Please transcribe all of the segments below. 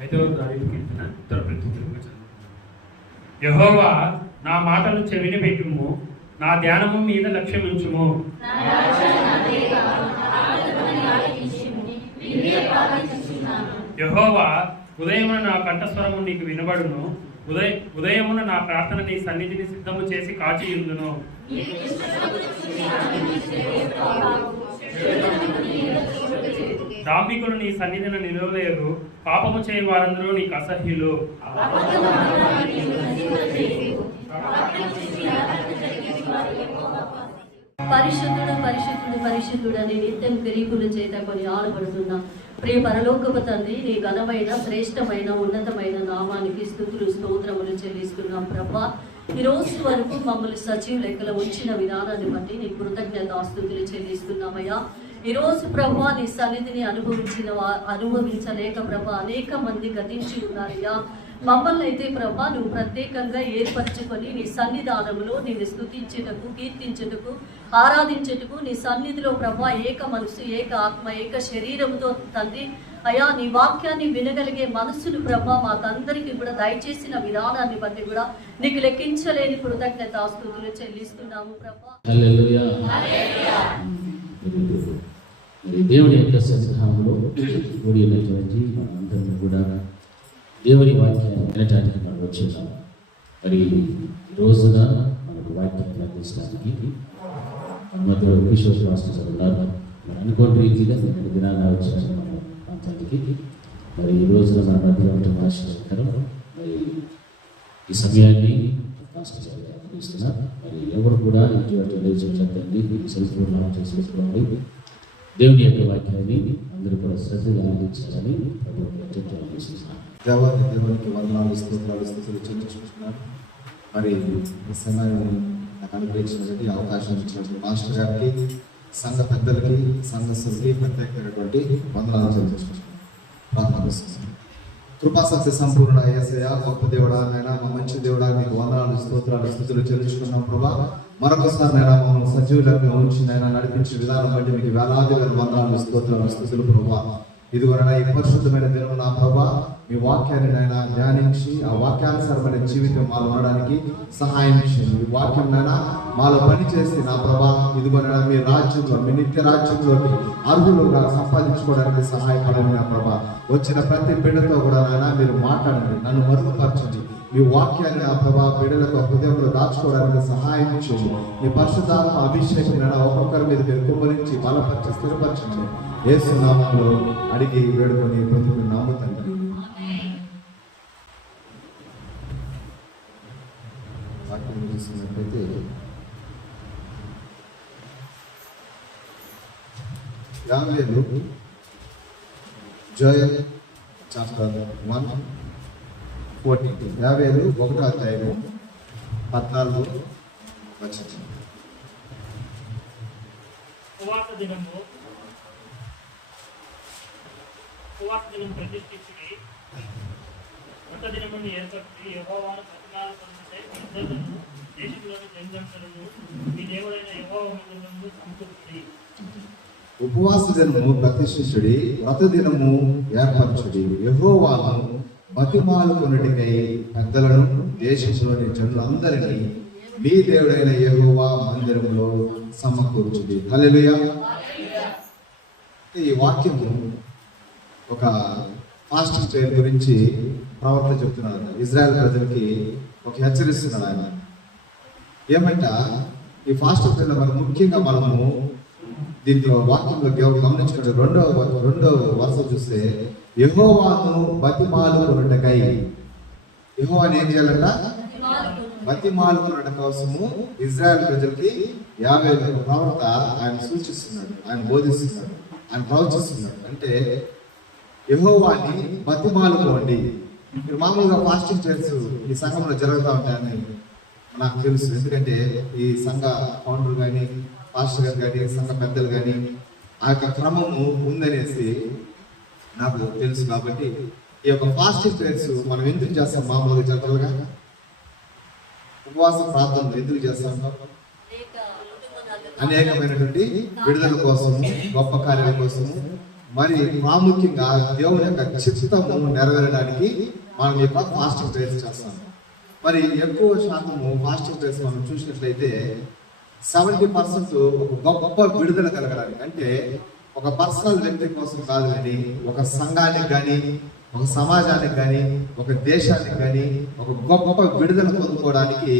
5వ దావీదు కీర్తన ఉత్తర ప్రత్యుత్తరంగా చదువుతున్నాను. యెహోవా నా మాటలు చెవిని పెట్టుము, నా ధ్యానము మీద లక్ష్యమించుము. యెహోవా ఉదయమున నా కంఠస్వరము నీకు వినబడును, ఉదయమున నా ప్రార్థన నీ సన్నిధిని సిద్ధము చేసి కాచియుందును. డాంబికులు నీ సన్నిధిని నిలవలేరు, పాపము చేయ వారందరూ నీకు అసహ్యులు. పరిశుద్ధుడు పరిశుద్ధుడు పరిశుద్ధుడు అని నిత్యం కిరీకుల చేత కొని ఆడబడుతున్నా ప్రియ పరలోకపు తండ్రి, నీ ఘనమైన శ్రేష్టమైన ఉన్నతమైన నామానికి స్తుతులు స్తోత్రములు చెల్లిస్తున్నాం ప్రభా. ఈ రోజు వరకు మమ్మల్ని సజీవ లెక్కలో ఉంచిన విధానాన్ని బట్టి నీ కృతజ్ఞతాస్తుతులు చెల్లిస్తున్నామయ్యా. ఈ రోజు ప్రభా నీ సన్నిధిని అనుభవించలేక ప్రభా అనేక మంది గతించి ఉన్నారయ్యా. మమ్మల్ని అయితే ప్రభా నువ్వు ప్రత్యేకంగా ఏర్పరచుకొని నీ సన్నిధానంలో నిన్ను స్తుతించుటకు, కీర్తించుటకు, ఆరాధించుటకు నీ సన్నిధిలో ప్రభా ఏక మనసు, ఏక ఆత్మ, ఏక శరీరంతో తండ్రి అయా నీ వాక్యాన్ని వినగలిగే మనసును ప్రభా మాకందరికీ కూడా దయచేసిన విధానాన్ని బట్టి కూడా నీకు లెక్కించలేని కృతజ్ఞతాస్తుతులు చెల్లిస్తున్నాము ప్రభా. దేవుని యొక్క సన్నిధానంలో కూడి ఉన్నటువంటి మనందరినీ కూడా దేవుని వాక్యం వినటానికి మనం వచ్చేసాం. మరి ఈ రోజున మనకు వాక్యం అందించడానికి మధ్యలో కిషోర్ మాస్టర్ ఉన్నారు. మరి అనుకోని రీతిగా నేను దినాన్ని వచ్చాను మన ప్రాంతానికి. మరి ఈ రోజున మన మధ్యలో మాస్టర్ మరి ఈ సమయాన్ని మాస్టర్ అందిస్తున్నారు. మరి ఎవరు కూడా ఇటువంటి లేచండి సెల్ ఫోన్ ఆన్ చేసుకోండి. దేవుని యొక్క వాక్యాన్ని అందరూ కూడా శ్రద్ధగా ఆలోచించాలని దేవునికి వందనాలు స్తోత్రాలు స్తుతులు చెల్లించుకుంటున్నాను. మరి ఈ సమయాన్ని నాకు అనుగ్రహించినటువంటి అవకాశం ఇచ్చినటువంటి మాస్టర్ గారికి, సంఘ పెద్దలకి, సంఘస్థులకి ప్రత్యేకమైనటువంటి వందనాలు చెల్లించుకుంటున్నాను. ప్రార్థన చేస్తున్నాను. కృపా సత్య సంపూర్ణ యేసయ్య, గొప్ప దేవుడా నాయనా, మా మంచి దేవుడా నీకు వందనాలు స్తోత్రాలు స్తుతులు చెల్లించుకున్నాం ప్రభా. మరొకసారి నైనా మమ్మల్ని సజీవులంగా ఉంచి నైనా నడిపించే విధానం బట్టి మీకు వేలాది వేల వందనాలు స్తోత్రాలు స్తుతులు ప్రభా. ఇదిగోనైనా ఈ పరిశుద్ధమైన దినము నా ప్రభా మీ వాక్యాన్ని నైనా ధ్యానించి ఆ వాక్యానుసారమైన జీవితం మాలో ఉండడానికి సహాయం చేయండి. ఈ వాక్యం నైనా మాలో పనిచేసి నా ప్రభా ఇదిగోనైనా మీ రాజ్యంలో, మీ నిత్య రాజ్యంలోకి అర్హులుగా సంపాదించుకోవడానికి సహాయపడండి నా ప్రభా. వచ్చిన ప్రతి బిడ్డతో కూడా నైనా మీరు మాట్లాడండి, నన్ను మరుగుపరచండి. మీ వాక్యాన్ని ఆ ప్రభా బిడ్డలకు హృదయంలో దాచుకోవడానికి సహాయం చేయండి. మీ పరిశుద్ధాత్మ అభిషేకం ఒక్కొక్కరి మీద మీరు కుమ్మరించి బలపరిచి స్థిరపరచండి. యేసు నామములో అడిగి వేడుకొని ప్రతి నమ్ముతండి. వాక్యం చూసినట్లయితే యావేలు జోయల్ చాప్టర్ 1:14 యావేలు 1వ అధ్యాయము 14వ వచనం. ఉపవాస దినం ప్రతిష్ఠించి కొత్త దినమును ఏర్పరిచి యెహోవాను ప్రతిమాలు పొందితే ఇద్దరును దేశంలోని జనజనులను మీ దేవుడైన యెహోవా మందిరమును సమకూర్చుడి. ఉపవాస దినము ప్రతిష్ఠించుడి, వ్రత దినము ఏర్పరచుడి, యెహోవాను బతిమాలుకొనుటకై పెద్దలను దేశంలోని జనులందరినీ మీ దేవుడైన యెహోవా మందిరములో సమకూర్చుడి. హల్లెలూయా. ఈ వాక్యము ఒక ఫాస్టింగ్ ప్రేయర్ గురించి ప్రవక్త చెప్తున్నాడు. ఇజ్రాయెల్ ప్రజలకి ఒక హెచ్చరిస్తున్నాడు ఆయన. ఏమంట ఈ ఫాస్టింగ్ ప్రేయర్లో మనం ముఖ్యంగా మనము దీంట్లో వాక్యంలో గమనించుకుంటే రెండో వరుస చూస్తే యెహోవాను బతిమాలుకొనుటకై, యెహోవాను ఏం చేయాలంట? బతిమాలుకొనుట కోసము ఇజ్రాయెల్ ప్రజలకి యావేలు ప్రవక్త ఆయన సూచిస్తున్నాడు, ఆయన బోధిస్తున్నాడు, ఆయన ప్రవచిస్తున్నాడు. అంటే యెహోవాని బతిమాలుకోండి. మీరు మామూలుగా ఫాస్టింగ్ చేస్తూ ఈ సంఘంలో జరుగుతూ ఉంటాయని నాకు తెలుసు. ఎందుకంటే ఈ సంఘ ఫౌండర్ కానీ, పాస్టర్ గారు కానీ, సంఘ పెద్దలు కానీ ఆ యొక్క క్రమము ఉందనేసి నాకు తెలుసు. కాబట్టి ఈ యొక్క ఫాస్టింగ్ ప్రేయర్స్ మనం ఎందుకు చేస్తాం? మామూలుగా జనరల్గా ఉపవాస ప్రార్థనలు ఎందుకు చేస్తాం? అనేకమైనటువంటి విడుదల కోసము, గొప్ప కార్యాల కోసము, మరి ప్రాముఖ్యంగా దేవుని యొక్క చిత్తము నెరవేరడానికి మనం యొక్క ఫాస్టింగ్ ప్రేయర్స్ చేస్తాం. మరి ఎక్కువ శాతము ఫాస్టింగ్ ప్రేయర్స్ మనం చూసినట్లయితే 70% ఒక గొప్ప విడుదల కలగడానికి, అంటే ఒక పర్సనల్ వ్యక్తి కోసం కాదు కానీ ఒక సంఘానికి కానీ ఒక సమాజానికి కానీ ఒక దేశానికి కానీ ఒక గొప్ప విడుదల పొందుకోవడానికి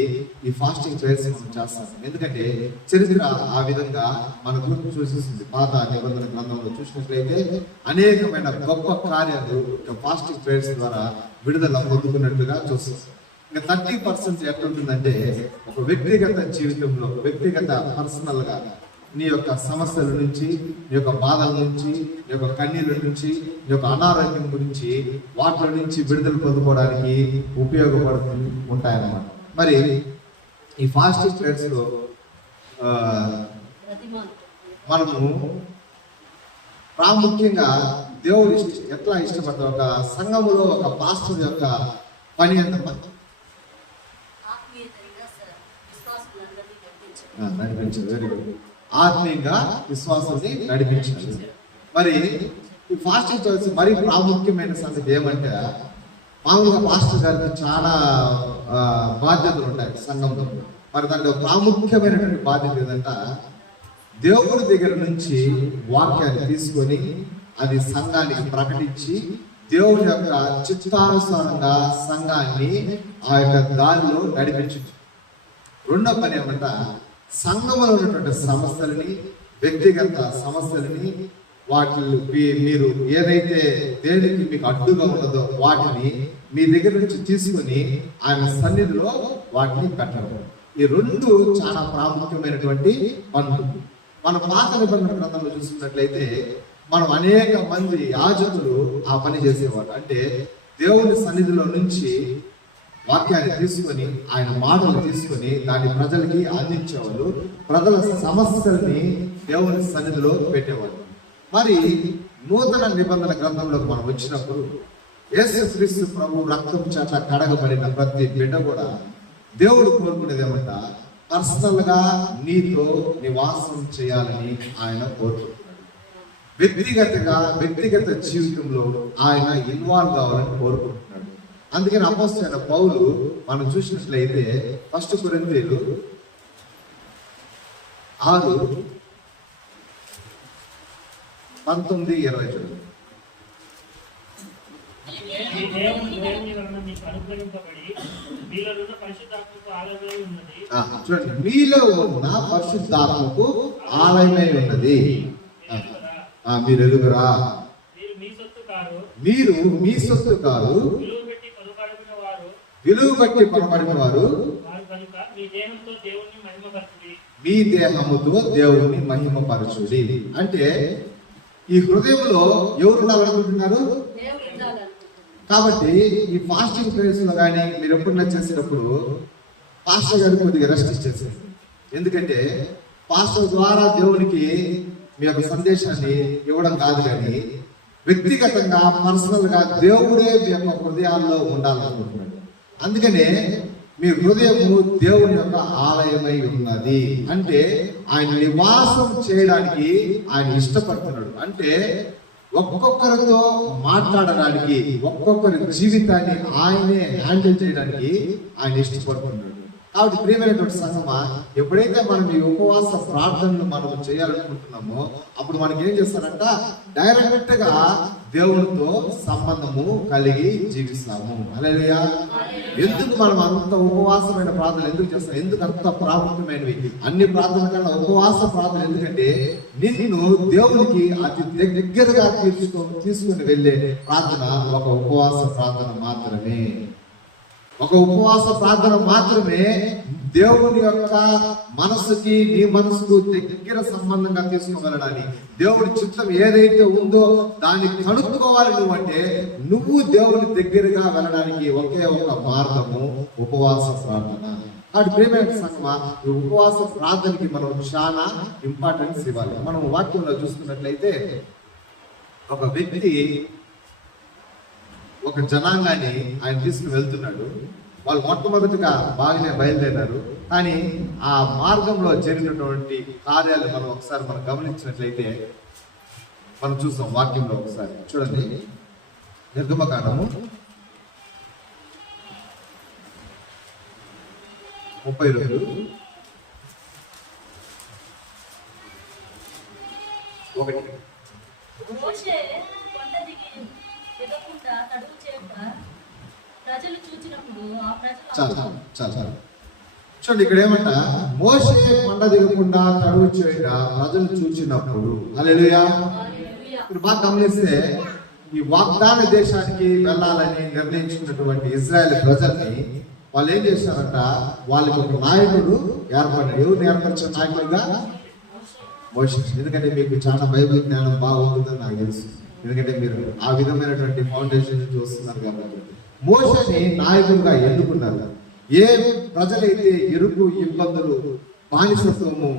ఈ ఫాస్టింగ్ ప్రేయర్స్ మనం చేస్తాం. ఎందుకంటే చరిత్ర ఆ విధంగా మనకు చూసేసింది. పాత నిబంధన గ్రంథంలో చూసినట్లయితే అనేకమైన గొప్ప కార్యాలు ఫాస్టింగ్ ప్రేయర్స్ ద్వారా విడుదల పొందుకున్నట్లుగా చూస్తాం. ఇంకా 30% ఎట్లుంటుందంటే ఒక వ్యక్తిగత జీవితంలో వ్యక్తిగత పర్సనల్ గా నీ యొక్క సమస్యల నుంచి, నీ యొక్క బాధల నుంచి, నీ యొక్క కన్నీళ్ళ నుంచి, నీ యొక్క అనారోగ్యం గురించి వాటిల నుంచి విడుదల పొందుకోవడానికి ఉపయోగపడుతూ ఉంటాయన్నమాట. మరి ఈ ఫాస్టింగ్ ప్రేయర్స్ లో మనము ప్రాముఖ్యంగా దేవుడు ఎట్లా ఇష్టపడతారు, ఒక సంఘములో ఒక పాస్టర్ యొక్క పని ఎంత నడిపించారు. Very good. ఆత్మీయంగా విశ్వాసాన్ని నడిపించాలి. మరి ఈ ఫాస్టింగ్ చేసి మరీ ప్రాముఖ్యమైన సంగతి ఏమంటే, మామూలుగా పాస్టర్ గారికి చాలా బాధ్యతలు ఉంటాయి సంఘంలో. మరి దాంట్లో ప్రాముఖ్యమైనటువంటి బాధ్యత ఏదంటే, దేవుడి దగ్గర నుంచి వాక్యాన్ని తీసుకొని అది సంఘానికి ప్రకటించి దేవుడి యొక్క చిత్తానుసారంగా సంఘాన్ని ఆ యొక్క దారిలో నడిపించు. రెండో పని ఏమంటే, సంఘంలో ఉన్నటువంటి సమస్యలని, వ్యక్తిగత సమస్యలని, వాటి మీరు ఏదైతే దేనికి మీకు అడ్డుగా ఉన్నదో వాటిని మీ దగ్గర నుంచి తీసుకొని ఆయన సన్నిధిలో వాటిని పెట్టడం. ఈ రెండు చాలా ప్రాముఖ్యమైనటువంటి పనులు. మన పాత నిబంధన గ్రంథంలో చూసుకున్నట్లయితే మనం అనేక మంది యాజకులు ఆ పని చేసేవారు. అంటే దేవుని సన్నిధిలో నుంచి వాక్యాన్ని తీసుకొని ఆయన మాటలు తీసుకొని దాన్ని ప్రజలకి అందించేవాళ్ళు. ప్రజల సమస్యల్ని దేవుని సన్నిధిలో పెట్టేవాళ్ళు. మరి నూతన నిబంధన గ్రంథంలోకి మనం వచ్చినప్పుడు యేసుక్రీస్తు ప్రభు రక్తం చేత కడగబడిన ప్రతి బిడ్డ కూడా దేవుడు కోరుకునేది ఏమంట, పర్సనల్ గా నీతో నివాసం చేయాలని ఆయన కోరుకుంటున్నాడు. వ్యక్తిగత జీవితంలో ఆయన ఇన్వాల్వ్ కావాలని కోరుకుంటున్నాడు. అందుకని అపోస్తలుడైన పౌలు మనం చూసినట్లయితే 1 కొరింథీయులు 6:19-20 చూడండి, మీలో ఉన్న పరిశుద్ధాత్మకు ఆలయమై ఉన్నది. మీరు ఎదుగురా, మీరు మీ సొత్తు కాదు, విలువ బట్టి కొనబడిన వారు మీ దేహముతో దేవుణ్ణి మహిమపరచుడి. అంటే ఈ హృదయంలో ఎవరు ఉండాలనుకుంటున్నారు? కాబట్టి ఈ ఫాస్టింగ్ ప్రేయర్స్ లో కానీ మీరు ఎప్పుడన్నా చేసేటప్పుడు పాస్టర్ గారికి కొద్దిగా రెస్ట్ ఇచ్చేసారు. ఎందుకంటే పాస్టర్ ద్వారా దేవునికి మీ యొక్క సందేశాన్ని ఇవ్వడం కాదు, కానీ వ్యక్తిగతంగా పర్సనల్ గా దేవుడే మీ యొక్క హృదయాల్లో ఉండాలనుకుంటున్నాడు. అందుకనే మీ హృదయము దేవుని యొక్క ఆలయమై ఉన్నది. అంటే ఆయన నివాసం చేయడానికి ఆయన ఇష్టపడుతున్నాడు. అంటే ఒక్కొక్కరితో మాట్లాడడానికి, ఒక్కొక్కరి జీవితాన్ని ఆయనే హ్యాండిల్ చేయడానికి ఆయన ఇష్టపడుతున్నాడు. కాబట్టి ప్రియమైనటువంటి సంగమా, ఎప్పుడైతే మనం ఈ ఉపవాస ప్రార్థనలు మనం చేయాలనుకుంటున్నామో అప్పుడు మనకి ఏం చేస్తారంట, డైరెక్ట్ గా దేవునితో సంబంధము కలిగి జీవిస్తాము. హల్లెలూయా. ఎందుకు మనం అంత ఉపవాసమైన ప్రార్థనలు ఎందుకు చేస్తాం? ఎందుకు అంత ప్రాముఖ్యమైనవి? అన్ని ప్రార్థనల కన్నా ఉపవాస ప్రార్థన ఎందుకంటే నిన్ను దేవునికి అతి దగ్గరగా తీసుకుని వెళ్ళే ప్రార్థన ఒక ఉపవాస ప్రార్థన మాత్రమే. ఒక ఉపవాస ప్రార్థన మాత్రమే దేవుని యొక్క మనసుకి, నీ మనసుకు దగ్గర సంబంధంగా తీసుకోగలడాన్ని, దేవుడి చిత్తం ఏదైతే ఉందో దాన్ని కనుక్కోవాలి. నువ్వంటే నువ్వు దేవుని దగ్గరగా వెళ్ళడానికి ఒకే ఒక మార్గము ఉపవాస ప్రార్థన. కాబట్టి ప్రేమైన సంగమా, ఈ ఉపవాస ప్రార్థనకి మనం చాలా ఇంపార్టెన్స్ ఇవ్వాలి. మనం వాక్యంలో చూసుకున్నట్లయితే ఒక వ్యక్తి ఒక జనాంగాన్ని ఆయన తీసుకుని వెళ్తున్నాడు. వాళ్ళు మొట్టమొదటిగా బాగానే బయలుదేరారు, కానీ ఆ మార్గంలో జరిగినటువంటి కార్యాలు మనం ఒకసారి గమనించినట్లయితే మనం చూస్తాం వాక్యంలో ఒకసారి చూడండి. నిర్గమకాండము 32:1. మోషే కొండ దిగి ఎదగకుండా తడువు చేయుట ప్రజలు చూచినప్పుడు ఆ ప్రజలు చాలు చూడండి, ఇక్కడ ఏమంట, మోషే కొండ దిగకుండా తడువు చేయుట ప్రజలు చూచినప్పుడు. హల్లెలూయా. ఇప్పుడు బాగా గమనిస్తే ఈ వాగ్దాన దేశానికి వెళ్ళాలని నిర్ణయించుకున్నటువంటి ఇజ్రాయెల్ ప్రజల్ని వాళ్ళు ఏం చేశారంట, వాళ్ళకి ఒక నాయకుడు ఏర్పడ్డాడు. ఎవరిని ఏర్పరిచిన నాయకుడుగా? మోషే. ఎందుకంటే మీకు చాలా బైబిల్ జ్ఞానం బాగుంటుందని నాకు తెలుసు, ఎందుకంటే మీరు ఆ విధమైనటువంటి ఫౌండేషన్ నుంచి వస్తున్నారు కాబట్టి. మోషేని నాయకుడిగా ఎన్నుకున్నారు. ఏ ప్రజలైతే ఇరుకు, ఇబ్బందులు, బానిసత్వము,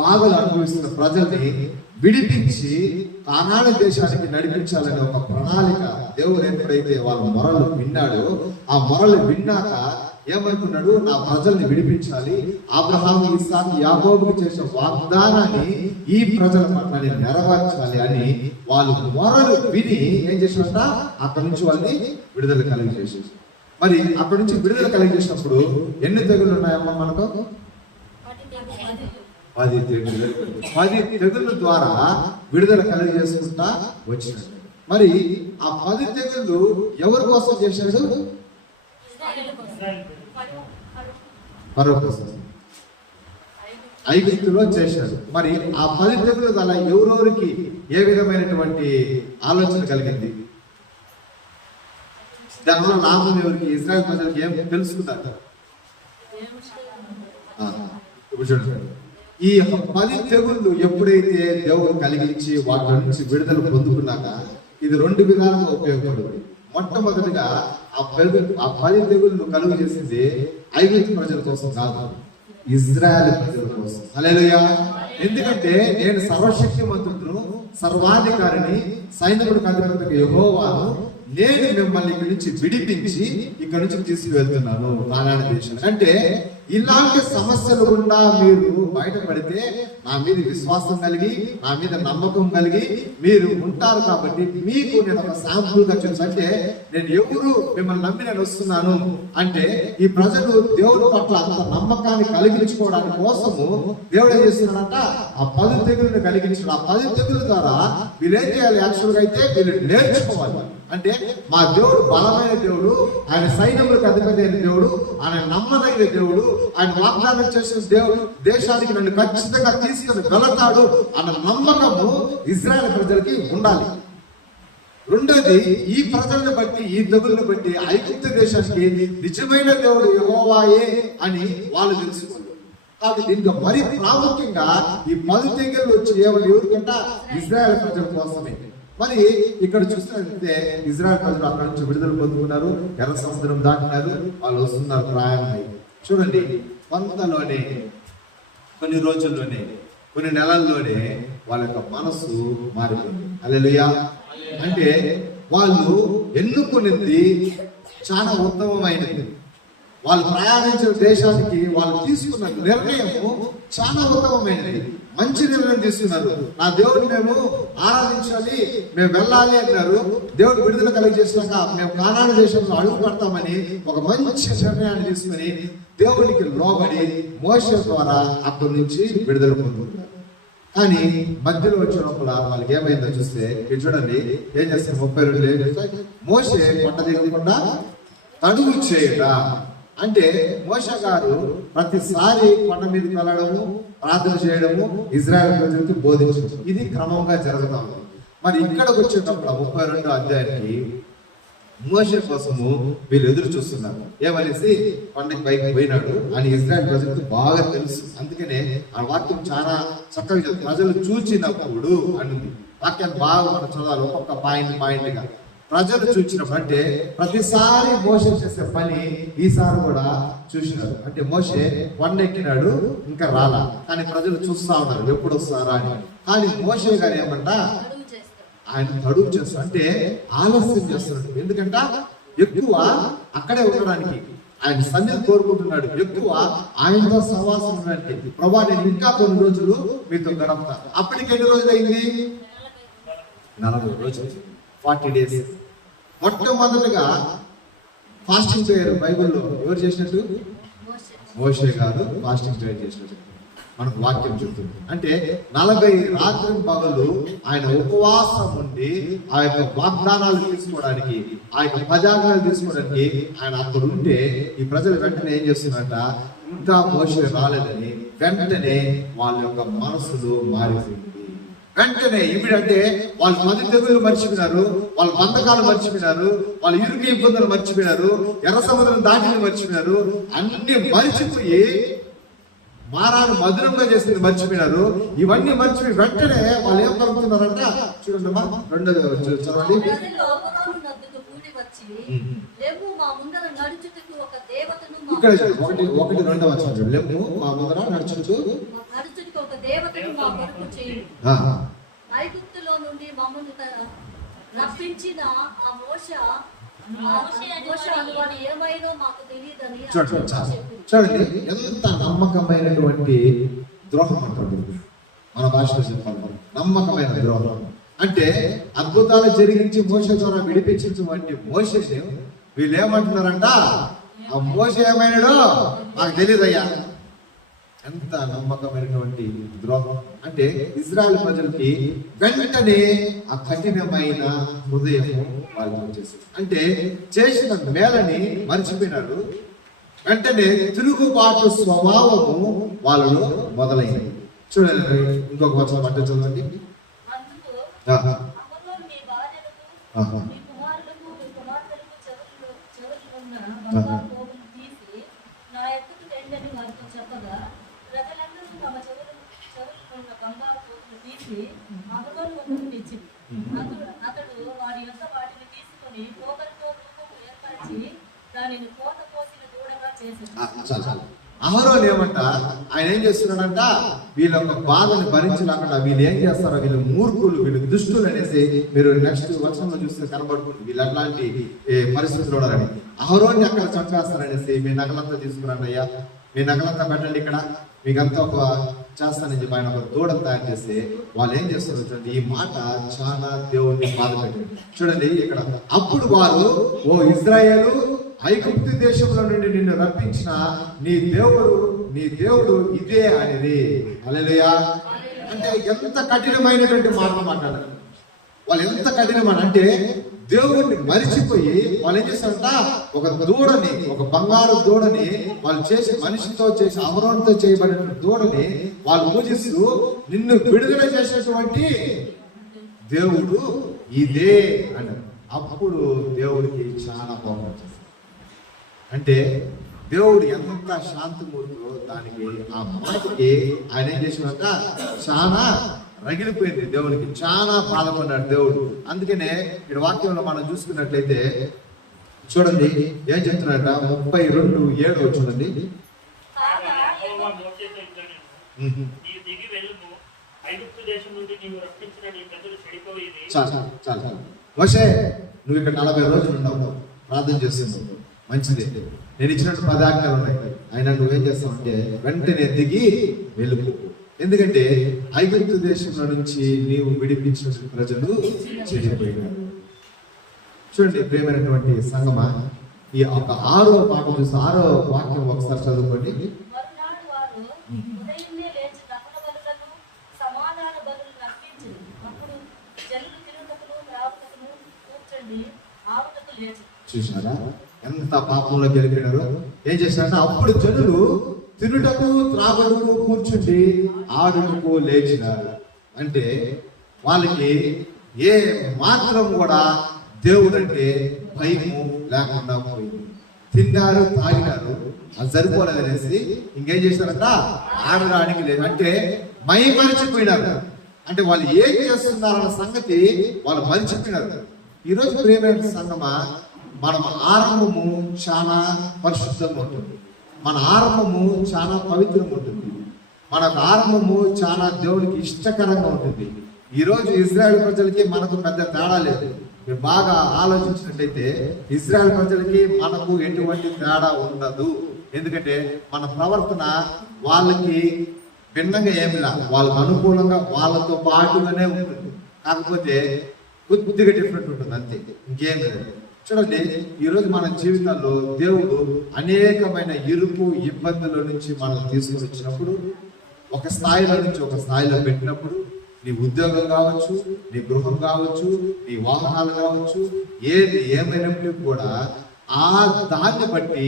బాధలు అనుభవిస్తున్న ప్రజల్ని విడిపించి కానాను దేశానికి నడిపించాలనే ఒక ప్రణాళిక దేవుడు ఎప్పుడైతే వాళ్ళ మొరలు విన్నాడో, ఆ మొరలు విన్నాక ఏమనుకున్నాడు, నా ప్రజల్ని విడిపించాలి, అబ్రహాము, ఇస్సాకు, యాకోబుకు చేసిన వాగ్దానాన్ని ఈ ప్రజల పట్ల నేను నెరవేర్చాలి అని వాళ్ళు మొరలు విని ఏం చేసినట్ట, అక్కడి నుంచి వాళ్ళని విడుదల కలిగజేసి, మరి అక్కడి నుంచి విడుదల కలిగజేసినప్పుడు ఎన్ని తెగులు ఉన్నాయమ్మా మనకు? 10 తెగులు. 10 తెగుళ్ళ ద్వారా విడుదల కలిగజేసుకుంటా వచ్చినాడు. మరి ఆ 10 తెగుళ్ళు ఎవరి కోసం చేశాడు? ఫరో కోసం, ఐగుప్తులో చేశాడు. మరి ఆ 10 తెగులు గల ఎవరెవరికి ఏ విధమైనటువంటి ఆలోచన కలిగింది? దానివల్ల లాభం ఎవరికి? ఇజ్రాయెల్ ప్రజలకు ఏం తెలుసుకున్నారు? ఇప్పుడు చూడండి, ఈ 10 తెగుళ్ళు ఎప్పుడైతే దేవుడు కలిగించి వాటి నుంచి విడుదల పొందుకున్నాక ఇది 2 విధాలుగా ఉపయోగపడుతుంది. మొట్టమొదటిగా ఆ 10 తెగుళ్ళు కలుగు చేసింది ఐగుప్తు ప్రజల కోసం కాదు, ఇజ్రాయెల్ ప్రజల కోసం. హల్లెలూయా. ఎందుకంటే నేను సర్వశక్తిమంతుడును, సర్వాధికారిని, సైనికుడికి అధిపతికి యెహోవాను, నేను మిమ్మల్ని ఇక్కడి నుంచి విడిపించి ఇక్కడి నుంచి తీసుకువెళ్తున్నాను కానాను దేశానికి. అంటే ఇలాంటి సమస్యలు గుండా మీరు బయటపడితే నా మీద విశ్వాసం కలిగి, నా మీద నమ్మకం కలిగి మీరు ఉంటారు కాబట్టి మీకు నేను ఒక శాంపుల్ గా చూసి, అంటే నేను ఎవరు మిమ్మల్ని నమ్మి నేను వస్తున్నాను అంటే ఈ ప్రజలు దేవుడి పట్ల అంత నమ్మకాన్ని కలిగించుకోవడానికి కోసము దేవుడు ఏం చేస్తున్నాడంట, ఆ 10 తెగులను కలిగించడం. ఆ 10 తెగుల ద్వారా వీళ్ళు ఏం చేయాలి? యాక్చువల్ గా అయితే వీళ్ళు నేర్చుకోవాలి. అంటే మా దేవుడు బలమైన దేవుడు, ఆయన సైన్యములకు అధిపతి అయిన దేవుడు, ఆయన నమ్మదగిన దేవుడు, ఆయన వాగ్దానం చేసిన దేవుడు దేశానికి నన్ను ఖచ్చితంగా తీసుకుని వెళతాడు అన్న నమ్మకము ఇజ్రాయెల్ ప్రజలకి ఉండాలి. రెండోది, ఈ ప్రజలను బట్టి, ఈ తెగులను బట్టి ఐగుప్తు దేశానికి నిజమైన దేవుడు యెహోవాయే అని వాళ్ళు తెలుసుకోవాలి. కాబట్టి ఇంకా మరి ప్రాముఖ్యంగా ఈ 10 తెగులు వచ్చి ఎవరికంట ఇజ్రాయెల్ ప్రజల కోసమే. మరి ఇక్కడ చూసినట్లయితే ఇజ్రాయెల్ ప్రజలు అక్కడ నుంచి విడుదల పొందుకున్నారు, ఎర్ర సముద్రం దాటినారు, వాళ్ళు వస్తున్నారు ప్రయాణమై. చూడండి, కొంతలోనే, కొన్ని రోజుల్లోనే, కొన్ని నెలల్లోనే వాళ్ళ యొక్క మనసు మారిపోయింది. హల్లెలూయా. అంటే వాళ్ళు ఎన్నుకున్నది చాలా ఉత్తమమైనది. వాళ్ళు ప్రయాణించిన దేశానికి వాళ్ళు తీసుకున్న నిర్ణయము చాలా ఉత్తమమైనది, మంచి నిర్ణయం తీసుకున్నారు. నా దేవుడిని మేము ఆరాధించాలి, మేము వెళ్ళాలి అన్నారు. దేవుడు విడుదల కలిగజేసినాక మేము కానాను దేశంలో అడుగు పెడతామని ఒక మంచి నిర్ణయాన్ని తీసుకుని దేవునికి లోబడి మోషే ద్వారా అక్కడి నుంచి విడుదల పొందుతున్నారు. కానీ మధ్యలో వచ్చినప్పుడు వాళ్ళకి ఏమైందో చూస్తే, ఇది చూడండి ఏం చేస్తారు, 32 మోషే కొండ దిగకుండా తడువు చేయుట. అంటే మోషే గారు ప్రతిసారి కొండ మీదకి వెళ్ళడము, ప్రార్థన చేయడము, ఇజ్రాయెల్ ప్రజలకు బోధించడం, ఇది క్రమంగా జరుగుతా ఉంది. మరి ఇక్కడికి వచ్చేటప్పుడు 32వ అధ్యాయానికి మోషే కోసము వీళ్ళు ఎదురు చూస్తున్నారు. ఏమనేసి, కొండకి పైకి పోయినాడు అని ఇజ్రాయెల్ ప్రజలకు బాగా తెలుసు. అందుకనే ఆ వాక్యం చాలా చక్కగా ప్రజలు చూచినప్పుడు అని వాక్యాన్ని బాగా మనం చదవాలి, ఒక్కొక్క పాయింట్ గా. ప్రజలు చూసినప్పుడు అంటే ప్రతిసారి మోషే చేసే పని ఈసారి కూడా చూసినారు. అంటే మోషే కొండ ఎక్కినాడు, ఇంకా రాలా, కానీ ప్రజలు చూస్తా ఉన్నారు ఎప్పుడు వస్తారా అని. కానీ మోషే గారు ఏమంట, ఆయన తడువు చేస్తాడు, అంటే ఆలస్యం చేస్తున్నాడు. ఎందుకంటే ఎక్కువ అక్కడే ఉండడానికి ఆయన సన్నిధి కోరుకుంటున్నాడు, ఎక్కువ ఆయనతో సహవాసం ఉండడానికి. ప్రభా నేను ఇంకా కొన్ని రోజులు మీతో గడపతా. అప్పటికి ఎన్ని రోజులు అయింది? 40 రోజులు 40 days. మొట్టమొదటిగా ఫాస్టింగ్ ప్రేయర్ బైబిల్లో ఎవరు చేసినట్టు? మోషే గారు ఫాస్టింగ్ ప్రేయర్ చేసినట్టు మనకు వాక్యం చెప్తుంది. అంటే 40 రాత్రి పగలు ఆయన ఉపవాసం ఉండి ఆ యొక్క వాగ్దానాలు తీసుకోవడానికి, ఆ యొక్క ప్రజాజ్ఞలు తీసుకోవడానికి ఆయన అక్కడ ఉంటే ఈ ప్రజలు వెంటనే ఏం చేస్తున్నారట, ఇంకా మోషే రాలేదని వెంటనే వాళ్ళ యొక్క మనసులు మారిపోయింది. వెంటనే ఇప్పుడంటే వాళ్ళ 10 తెగులు మర్చిపోయినారు, వాళ్ళ బంధకాలు మర్చిపోయినారు, వాళ్ళ ఇరుకు ఇబ్బందులు మర్చిపోయినారు, ఎర్ర సముద్రం దాటిని మర్చిపోయినారు, అన్ని మర్చిపోయి మారాను మధురంగా చేసింది మర్చిపోయినారు. ఇవన్నీ మర్చిపోయి వెంటనే వాళ్ళు ఏం పలుకుతున్నారంట, చూడండి అమ్మా, రెండోది చదవండి. ఇక్కడ 1-2 వచనం, లేము మా ముందర నడుచుటకు ఒక దేవతను మా కొరకు చేయుడు. ఐగుప్తులో నుండి మమ్మల్ని రప్పించిన ఆ మోషే అనువాడు ఏమైనా మాకు తెలియదని చూడండి ఎంత నమ్మకమైనటువంటి ద్రోహం అంటారు మన భాషలో చెప్పాలి. నమ్మకమైన ద్రోహం అంటే అద్భుతాలు జరిగించి మోషే ద్వారా విడిపించినటువంటి మోషేని వీళ్ళు ఏమంటున్నారంట, ఆ మోషే ఏమైనాడో మాకు తెలియదయ్యా. ఎంత నమ్మకమైనటువంటి ద్రోహం అంటే ఇజ్రాయెల్ ప్రజలకి వెంటనే ఆ కఠినమైన హృదయం వాళ్ళు వచ్చేసింది. అంటే చేసిన మేలని మర్చిపోయినారు, వెంటనే తిరుగుబాటు స్వభావము వాళ్ళలో మొదలైంది. చూడండి ఇంకొక వచనం అంటే చదవండి. అతడు వారి యొక్క వాటిని తీసుకొని పోగలతో రూపము ఏర్పరిచి దానిని కోత కోసిన దూడగా చేశాడు. అహరోన్ ఏమంట, ఆయన ఏం చేస్తున్నాడంట, వీళ్ళ యొక్క బాధని భరించలేకుండా వీళ్ళు ఏం చేస్తారో, వీళ్ళు మూర్ఖులు, వీళ్ళు దుష్టులు అనేసి మీరు నెక్స్ట్ వర్షంలో చూస్తే కనబడుతుంది. వీళ్ళు అట్లాంటి పరిస్థితులు ఉన్నారని అహరోన్ని అక్కడ చంపేస్తారనేసి మీ నగలంతా తీసుకురండి అయ్యా, మీ నగలంతా పెట్టండి ఇక్కడ, మీకంతా ఒక చేస్తానని చెప్పి ఆయన ఒక దూడను తయారు చేసి వాళ్ళు ఏం చేస్తారు చూడండి. ఈ మాట చాలా దేవుడిని బాధ పెట్టింది. చూడండి ఇక్కడ, అప్పుడు వారు, ఓ ఇజ్రాయేలు, ఐగుప్తు దేశంలో నుండి నిన్ను రప్పించిన నీ దేవుడు ఇదే అనేది. హల్లెలూయా. అంటే ఎంత కఠినమైనటువంటి మాటలు మాట్లాడారు వాళ్ళు, ఎంత కఠినమైన అంటే దేవుడిని మరిచిపోయి వాళ్ళు ఏం చేస్తారంట, ఒక దూడని, ఒక బంగారు దూడని వాళ్ళు చేసి, మనిషితో చేసి అమరంతో చేయబడిన దూడని వాళ్ళు పూజిస్తూ నిన్ను విడుదల చేసేటువంటి దేవుడు ఇదే అన్నారు. అప్పుడు దేవుడికి చాలా కోపం వచ్చేసింది. అంటే దేవుడు ఎంత శాంతమూర్తిలో దానికి ఆ మాటకి ఆయన ఏం చేసినంట చాలా రగిలిపోయింది. దేవుడికి చాలా బాధపడ్డాడు దేవుడు. అందుకనే ఇక్కడ వాక్యంలో మనం చూసుకున్నట్లయితే చూడండి ఏం చెప్తున్నారట, 32:7 చూడండి. చాలా మోషే, నువ్వు ఇక్కడ 40 రోజులు ఉన్నావు, ప్రార్థన చేస్తున్నావు, మంచిదే, నేను ఇచ్చినట్టు 10 ఆజ్ఞలు ఉన్నాయి. అయినా నువ్వేం చేస్తావు అంటే వెంటనే దిగి వెళ్ళిపో. ఎందుకంటే ఐగుప్తు దేశంలో నుంచి నీవు విడిపించిన ప్రజలు చెడిపోయినారు. చూడండి ప్రియమైనటువంటి సంగమా, ఈ ఒక 6వ మాట చూసి 6వ వాక్యం ఒకసారి చదువుకోండి. చూసినారా ఎంత పాపంలో గెలిపినారు. ఏం చేశారంటే అప్పుడు జనులు తినుటకు త్రాగుటకు కూర్చుండి ఆడుటకు లేచినారు. అంటే వాళ్ళకి ఏ మాత్రం కూడా దేవుడు అంటే భయము లేకుండా పోయింది. తిన్నారు, తాగినారు, అది సరిపోలేదనేసి ఇంకేం చేశారంట, ఆడడానికి లేదు. అంటే మరిచిపోయినారు. అంటే వాళ్ళు ఏం చేస్తున్నారన్న సంగతి వాళ్ళు మరిచిపోయినారు. ఈరోజు ప్రియమైన సంగమా, మనం ఆరంభము చాలా పరిశుద్ధంగా ఉంటుంది, మన ఆరంభము చాలా పవిత్రంగా ఉంటుంది, మన ఆరంభము చాలా దేవుడికి ఇష్టకరంగా ఉంటుంది. ఈరోజు ఇజ్రాయెల్ ప్రజలకి మనకు పెద్ద తేడా లేదు. మీరు బాగా ఆలోచించినట్లయితే ఇజ్రాయెల్ ప్రజలకి మనకు ఎటువంటి తేడా ఉండదు. ఎందుకంటే మన ప్రవర్తన వాళ్ళకి భిన్నంగా ఏమిలా, వాళ్ళకు అనుకూలంగా వాళ్ళతో పాటుగానే ఉంటుంది. కాకపోతే కొద్దిగా డిఫరెంట్ ఉంటుంది అంతే, ఇంకేం లేదు. చూడండి, ఈరోజు మన జీవితాల్లో దేవుడు అనేకమైన ఇరుకు ఇబ్బందుల నుంచి మనం తీసుకుని వచ్చినప్పుడు, ఒక స్థాయిలో నుంచి ఒక స్థాయిలో పెట్టినప్పుడు, నీ ఉద్యోగం కావచ్చు, నీ గృహం కావచ్చు, నీ వాహనాలు కావచ్చు, ఏది ఏమైనప్పటికీ కూడా ఆ దాన్ని బట్టి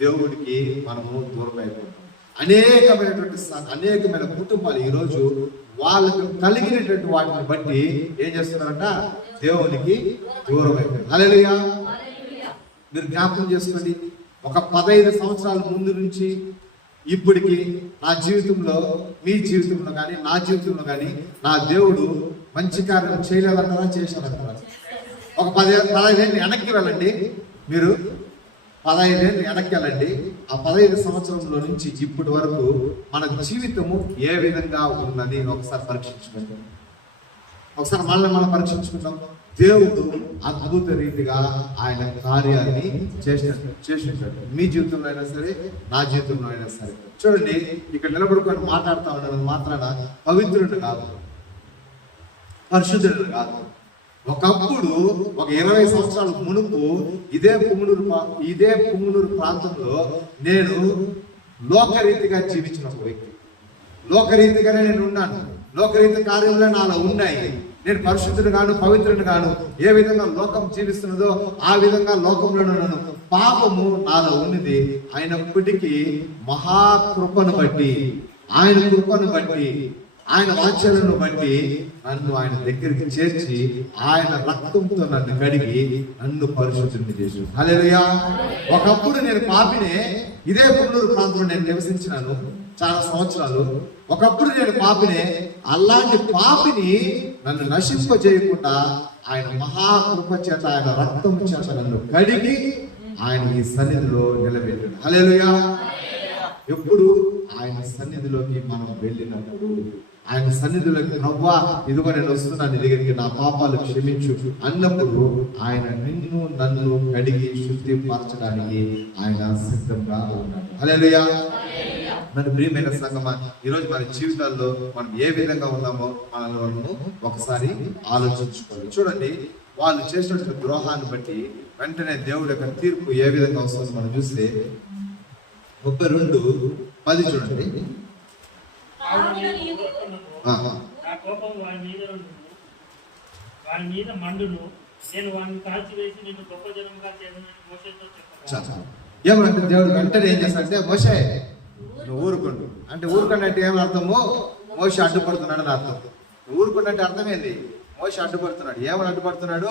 దేవుడికి మనము దూరం అయిపోతాం. అనేకమైన కుటుంబాలు ఈరోజు వాళ్ళకు కలిగినటువంటి వాటిని బట్టి ఏం చేస్తున్నారంట, దేవునికి దూరం అయిపోయింది. హల్లెలూయా. మీరు జ్ఞాపకం చేసుకోండి, ఒక 15 సంవత్సరాల ముందు నుంచి ఇప్పటికి నా జీవితంలో, మీ జీవితంలో కానీ నా జీవితంలో కానీ నా దేవుడు మంచి కార్యం చేయలేదంటారా, చేశారంటారా? ఒక 15 ఏళ్ళు వెనక్కి వెళ్ళండి, మీరు 15 ఏళ్ళు వెనక్కి వెళ్ళండి. ఆ 15 సంవత్సరంలో నుంచి ఇప్పటి వరకు మన జీవితము ఏ విధంగా ఉందని ఒకసారి పరీక్షించుకుంటాం. ఒకసారి మనం పరీక్షించుకుంటాం. దేవుడు అద్భుత రీతిగా ఆయన కార్యాన్ని చేసినట్టు మీ జీవితంలో అయినా సరే, నా జీవితంలో అయినా సరే. చూడండి, ఇక్కడ నిలబడుకొని మాట్లాడుతూ ఉండడం మాత్రాన పవిత్రుడు కాదు, పరిశుద్ధుడు కాదు. ఒకప్పుడు ఒక 20 సంవత్సరాల మునుపు ఇదే పుంగనూరు ప్రాంతంలో నేను లోకరీతిగా జీవించిన ఒక వ్యక్తి. లోకరీతిగానే నేను ఉన్నాను, లోకరీతి కార్యంలో నాలో ఉన్నాయి. నేను పరిశుద్ధుడు గాను, పవిత్రుడు గాను. ఏ విధంగా లోకం జీవిస్తున్నదో ఆ విధంగా లోకంలో నన్ను పాపము నాలో ఉన్నది. అయినప్పటికీ మహాకృపను బట్టి, ఆయన కృపను బట్టి, ఆయన వాక్యాలను బట్టి నన్ను ఆయన దగ్గరికి చేర్చి ఆయన రక్తంతో నన్ను కడిగి నన్ను పరిశుద్ధుని చేశాడు. హల్లెలూయా. ఒకప్పుడు నేను పాపినే, ఇదే పుంగనూరు ప్రాంతంలో నేను నివసించినాను చాలా సంవత్సరాలు. ఒకప్పుడు నేను పాపినే, అలాంటి పాపిని నన్ను నశింపజేయకుండా ఆయన మహాకృప చేత, ఆయన రక్తం చేత నన్ను కడిగి ఆయన ఈ సన్నిధిలో నిలబెట్టాడు. హల్లెలూయా. ఎప్పుడు ఆయన సన్నిధిలోకి మనం వెళ్ళినప్పుడు, ఆయన సన్నిధిలోకి ప్రభువా ఇదిగో నేను వస్తున్నాను, నీ దగ్గరికి, నా పాపాలు క్షమించు అన్నప్పుడు ఆయన నిన్ను నన్ను కడిగి శుద్ధిపరచడానికి ఆయన సిద్ధంగా ఉన్నాడు. హల్లెలూయా. మన ప్రియమైన సంగమా, ఈరోజు మన జీవితాల్లో మనం ఏ విధంగా ఉన్నామో మనల్ని ఒకసారి ఆలోచించుకోవాలి. చూడండి, వాళ్ళు చేసినటువంటి ద్రోహాన్ని బట్టి వెంటనే దేవుడి యొక్క తీర్పు ఏ విధంగా వస్తుందో మనం చూస్తే 32:10 చూడండి. నా కోపం వారి మీద మండును, నేను వారిని కాల్చివేసి నిన్ను గొప్ప జనంగా చేయాలని మోషేతో చెప్పాను. ఏమంటే దేవుడు వెంటనే ఏం చేస్తాడంటే, మోషే నువ్వు ఊరుకోండు అంటే, ఊరుకోండి అంటే ఏమని అర్థము, మోషే అడ్డుపడుతున్నాడు అని అర్థం. ఊరుకోండి అంటే అర్థమైంది, మోషే అడ్డుపడుతున్నాడు. ఏమని అడ్డుపడుతున్నాడు,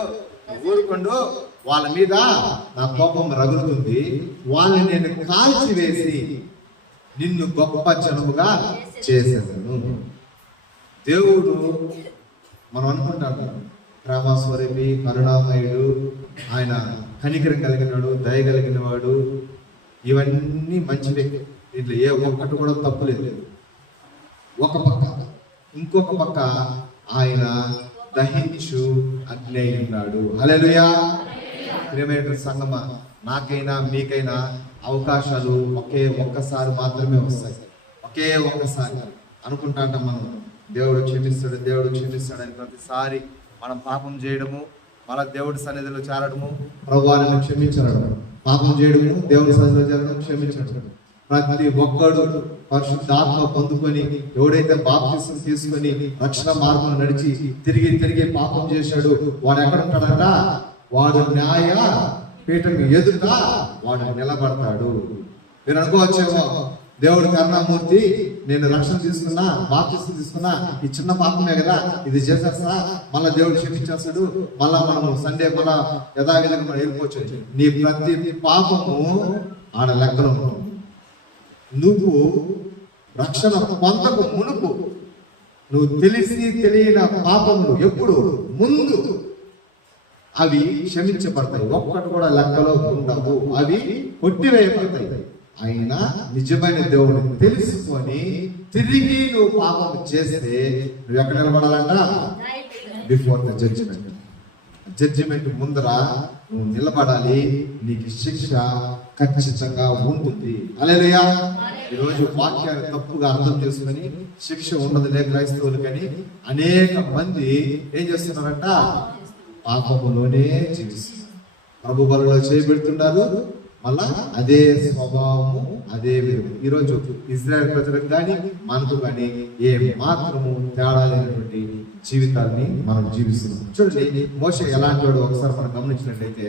ఊరుకోండు, వాళ్ళ మీద నా కోపం రగులుతుంది, వాళ్ళని నేను కాల్చివేసి నిన్ను గొప్ప జనముగా చేసేదను. దేవుడు మనం అనుకుంటాము ప్రేమస్వరూపి, కరుణామయుడు, ఆయన కనికరం కలిగినాడు, దయ కలిగిన వాడు, ఇవన్నీ మంచివే, ఇట్లా ఏ ఒక్కటి కూడా తప్పు లేదు. ఒక పక్క, ఇంకొక పక్క ఆయన దహించు అగ్ని ఉన్నాడు. హల్లెలూయా. ప్రియమైన సంగమా, నాకైనా మీకైనా అవకాశాలు ఒక్కసారి మాత్రమే వస్తాయి. ఒకే ఒక్కసారి అనుకుంటాంట మనం దేవుడు క్షమిస్తాడు అని ప్రతిసారి మనం పాపం చేయడము, మళ్ళా దేవుడి సన్నిధిలో చేరడము, ప్రభువాన్ని క్షమించడం, పాపం చేయడము, దేవుడి సన్నిధిలో చేరడం, క్షమించడం. ప్రతి ఒక్కడు పరిశుద్ధాత్మ పొందుకొని, ఎవడైతే బాప్తిసం తీసుకొని రక్షణ మార్గంలో నడిచి తిరిగి పాపం చేశాడు, వాడు ఎక్కడ ఉంటాడంట, వాడు న్యాయ పీఠం ఎదుట వాడు నిలబడతాడు. మీరు అనుకోవచ్చేమో, దేవుడు కరుణామూర్తి, నేను రక్షణ తీసుకున్నా, బాప్తిసం తీసుకున్నా, ఈ చిన్న పాపమే కదా, ఇది చేసేస్తా, మళ్ళా దేవుడు క్షమించేస్తాడు, మళ్ళా మనము సండే మళ్ళా యథావిధంగా మనం వెళ్ళిపోవచ్చు. నీ ప్రతి పాపము ఆడ లెక్కలో ఉంటుంది. నువ్వు రక్షణ పొందకు మునుపు నువ్వు తెలియని పాపములు ఎప్పుడు ముందు అవి క్షమించబడతాయి, ఒక్కటి కూడా లెక్కలో ఉండవు, అవి కొట్టివేయబడతాయి. అయినా నిజమైన దేవుడిని తెలుసుకొని తిరిగి నువ్వు పాపం చేస్తే నువ్వు ఎక్కడ నిలబడాలంట, బిఫోర్ ద జడ్జిమెంట్ ముందర నువ్వు నిలబడాలి. నీకు శిక్ష ఖచ్చితంగా ఉంటుంది. హల్లెలూయా. ఈరోజు వాక్యాన్ని తప్పుగా అర్థం చేసుకుని శిక్ష ఉండదులే క్రైస్తవులు కానీ అనేక మంది ఏం చేస్తున్నారంట, పాపములోనే జీవిస్తున్నారు. ప్రభు బలలో చేయబెడుతున్నారు, మళ్ళా అదే స్వభావము, అదే విధము. ఈరోజు ఇజ్రాయెల్ ప్రజలకు కానీ మనకు కానీ ఏ మాత్రము తేడా లేనటువంటి జీవితాన్ని మనం జీవిస్తున్నాం. చూడండి మోషే ఎలాంటి వాడు ఒకసారి మనం గమనించినట్లయితే,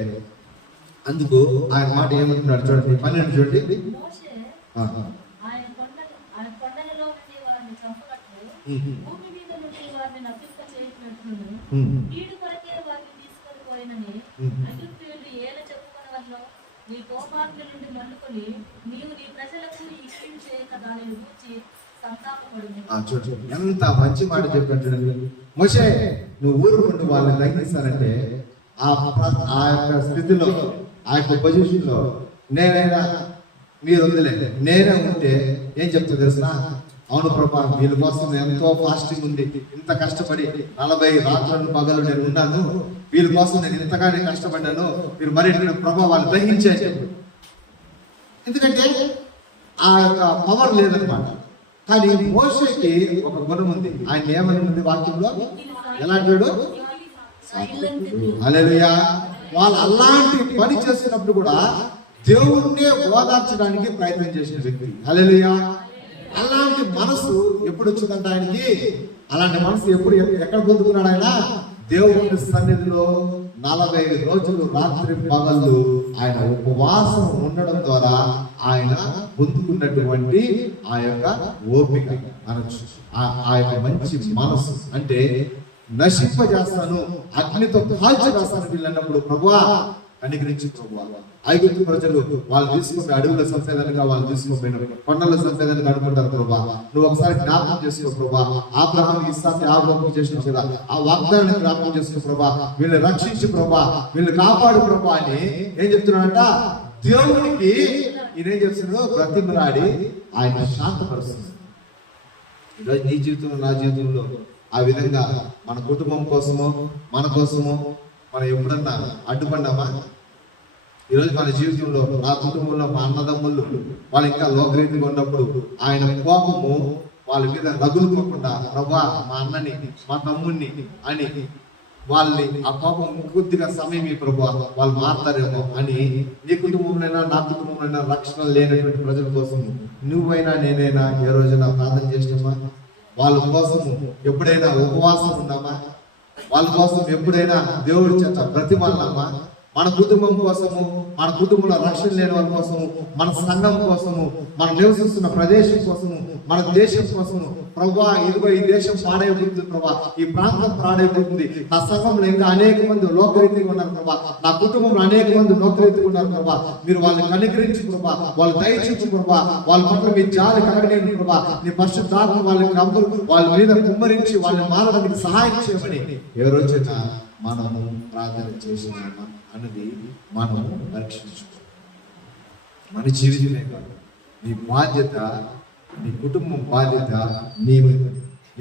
అందుకు ఆయన మాట ఏమంటున్నాడు చూడండి, 12 చూడండి. మోషే ఆయన కొండలలో నుండి వారిని చంపునట్లు, భూమి మీద నుండి వారిని నశింప చేసినట్లును, కీడు కొరకే వారిని తీసుకొని పోయినని ఐగుప్తీయులు ఏల చెప్పుకొనవల్లో నీ కోపాగ్ని నుండి మల్లుకొని నీవు నీ ప్రజలకు ఈ కీడు చేయక దానిని గూర్చి సంతాపపడును. చూడండి ఎంత మంచి మాట చెప్పాడు చూడండి. మోషే నువ్వు ఊరుకుంటూ వాళ్ళని తగ్గిస్తానంటే ఆ యొక్క స్థితిలో, ఆ యొక్క పొజిషన్ లో నేనైనా మీరు వదిలే నేనే ఉంటే ఏం చెప్తా తెలుసా? అవును ప్రభా, వీళ్ళ కోసం ఎంతో ఫాస్టింగ్ ఉంది, ఇంత కష్టపడి 40 రాత్రులు పగలు నేను ఉన్నాను, వీళ్ళ కోసం నేను ఇంతగానే కష్టపడ్డాను, మీరు మరి ప్రభా వాళ్ళు గ్రహించేది. ఎందుకంటే ఆ యొక్క పవర్ లేదనమాట. కానీ మోషేకి ఒక గుణం ఉంది. ఆయన ఏమని ఉంది వాక్యంలో? ఎలాంటి హల్లెలూయా. వాళ్ళు అలాంటి పని చేస్తున్నప్పుడు కూడా దేవుణ్ణే ఓదార్చడానికి ప్రయత్నం చేసిన వ్యక్తి. హల్లెలూయా. అలాంటి మనసు ఎప్పుడు వచ్చిందంట ఆయనకి? అలాంటి మనసు ఎక్కడ పొందుకున్నాడు ఆయన? దేవుని సన్నిధిలో 40 రోజులు రాత్రి పగళ్ళు ఆయన ఉపవాసం ఉండడం ద్వారా ఆయన పొందుకున్నటువంటి ఆ యొక్క ఓపిక అనొచ్చు, ఆ యొక్క మంచి మనసు. అంటే నశింపజేస్తాను, అగ్నితో కాల్చి వేస్తాను వీళ్ళన్నప్పుడు ప్రభువా కనికరించి ప్రభువా. ఐగుప్తు ప్రజలు వాళ్ళు తీసుకుని అడవుల సంపేదనగా వాళ్ళు తీసుకుపోయినారు, కొండల సంపేదనగా అనుకుంటారు ప్రభువా. నువ్వు ఒకసారి జ్ఞాపకం చేసుకో ప్రభువా. అబ్రహాం ఇస్సాకు యాకోబుకు చేసిన కదా ఆ వాగ్దానాన్ని జ్ఞాపకం చేసుకో ప్రభువా. వీళ్ళని రక్షించు ప్రభువా, వీళ్ళని కాపాడు ప్రభువా అని ఏం చెప్తున్నాడంట? దేవునికి ఈయనేం చేస్తున్నాడు? బ్రతిమలాడి ఆయన శాంతపరుస్తున్నాడు. ఈరోజు నీ జీవితంలో, నా జీవితంలో ఆ విధంగా మన కుటుంబం కోసము, మన కోసము మనం ఎప్పుడన్నా అడ్డుపడ్డామా? ఈరోజు మన జీవితంలో, నా కుటుంబంలో మా అన్నదమ్ముళ్ళు వాళ్ళు ఇంకా లోకరీతిగా ఉన్నప్పుడు ఆయన కోపము వాళ్ళ మీద రగులుకోకుండా ప్రభా మా అన్నని, మా తమ్ముడిని అని వాళ్ళని ఆ కోపం కొద్దిగా సమయం ప్రభు వాళ్ళు మారుతారేమో అని నీ కుటుంబంలోనైనా నా కుటుంబంలో రక్షణ లేనటువంటి ప్రజల కోసం నువ్వైనా నేనైనా ఏ రోజైనా ప్రార్థన చేసినామా? వాళ్ళ కోసం ఎప్పుడైనా ఉపవాసం ఉన్నామా? వాళ్ళ కోసం ఎప్పుడైనా దేవుడి చేత బ్రతిమాలినామా? మన కుటుంబం కోసము, మన కుటుంబంలో రక్షణ లేని వాళ్ళ కోసము, మన సంఘం కోసము, మనం నివసిస్తున్న ప్రదేశం కోసము, మన దేశం కోసము ప్రభువా ఇదిగో ఈ దేశం పాడైపోతుంది ప్రభా, ఈ ప్రాంతం పాడైపోతుంది, నా సంఘంలో ఇంకా అనేక మంది లోకరీతిగా ఉన్నారు ప్రభా, నా కుటుంబంలో అనేక మంది లోకరీతిగా ఉన్నారు ప్రభా, మీరు వాళ్ళని కనికరించి ప్రభా, వాళ్ళు దయచేసి ప్రభా, వాళ్ళ పట్ల మీ జాలి కలగలేదు ప్రభా, నీ పరిశుద్ధాత్మ వాళ్ళ మీద కుమ్మరించి వాళ్ళని మారడానికి సహాయం చేయమని ఏ రోజైనా మనము ప్రార్థన చేసినామా అన్నది మనం పరీక్షించుకో. మన జీవితమే కాదు, నీ బాధ్యత, నీ కుటుంబం బాధ్యత నీ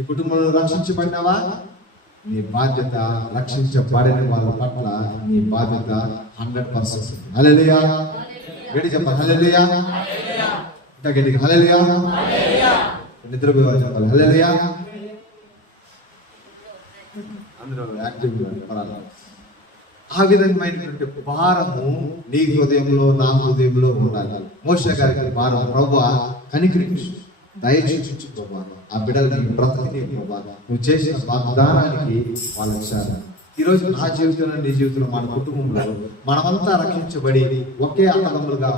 కుటుంబంలో రక్షించబడినావా? నీ బాధ్యత రక్షించబడిన వాళ్ళ పట్ల నీ బాధ్యత 100%. హల్లెలూయా. గట్టి చెప్పాలి హల్లెలూయా. ఇంకా గట్టిగా హల్లెలూయా. నిద్రపోయేవారు చెప్పాలి హల్లెలూయా. అందరూ యాక్టివ్గా పరాలి. ఆ విధమైనటువంటి భారము నీ హృదయంలో, నా హృదయంలో ఉండాలి. మోషే గారికి భారం ప్రభువా కనికరించు, దయచూపించు ప్రభువా, ఆ బిడ్డలకి బ్రతకని ప్రభువా, నువ్వు చేసిన వాగ్దానానికి వాళ్ళు వచ్చారు. ఈరోజు నా జీవితంలో, నీ జీవితంలో, మన కుటుంబంలో మనమంతా రక్షించబడి ఒకే అన్నదమ్ములుగా,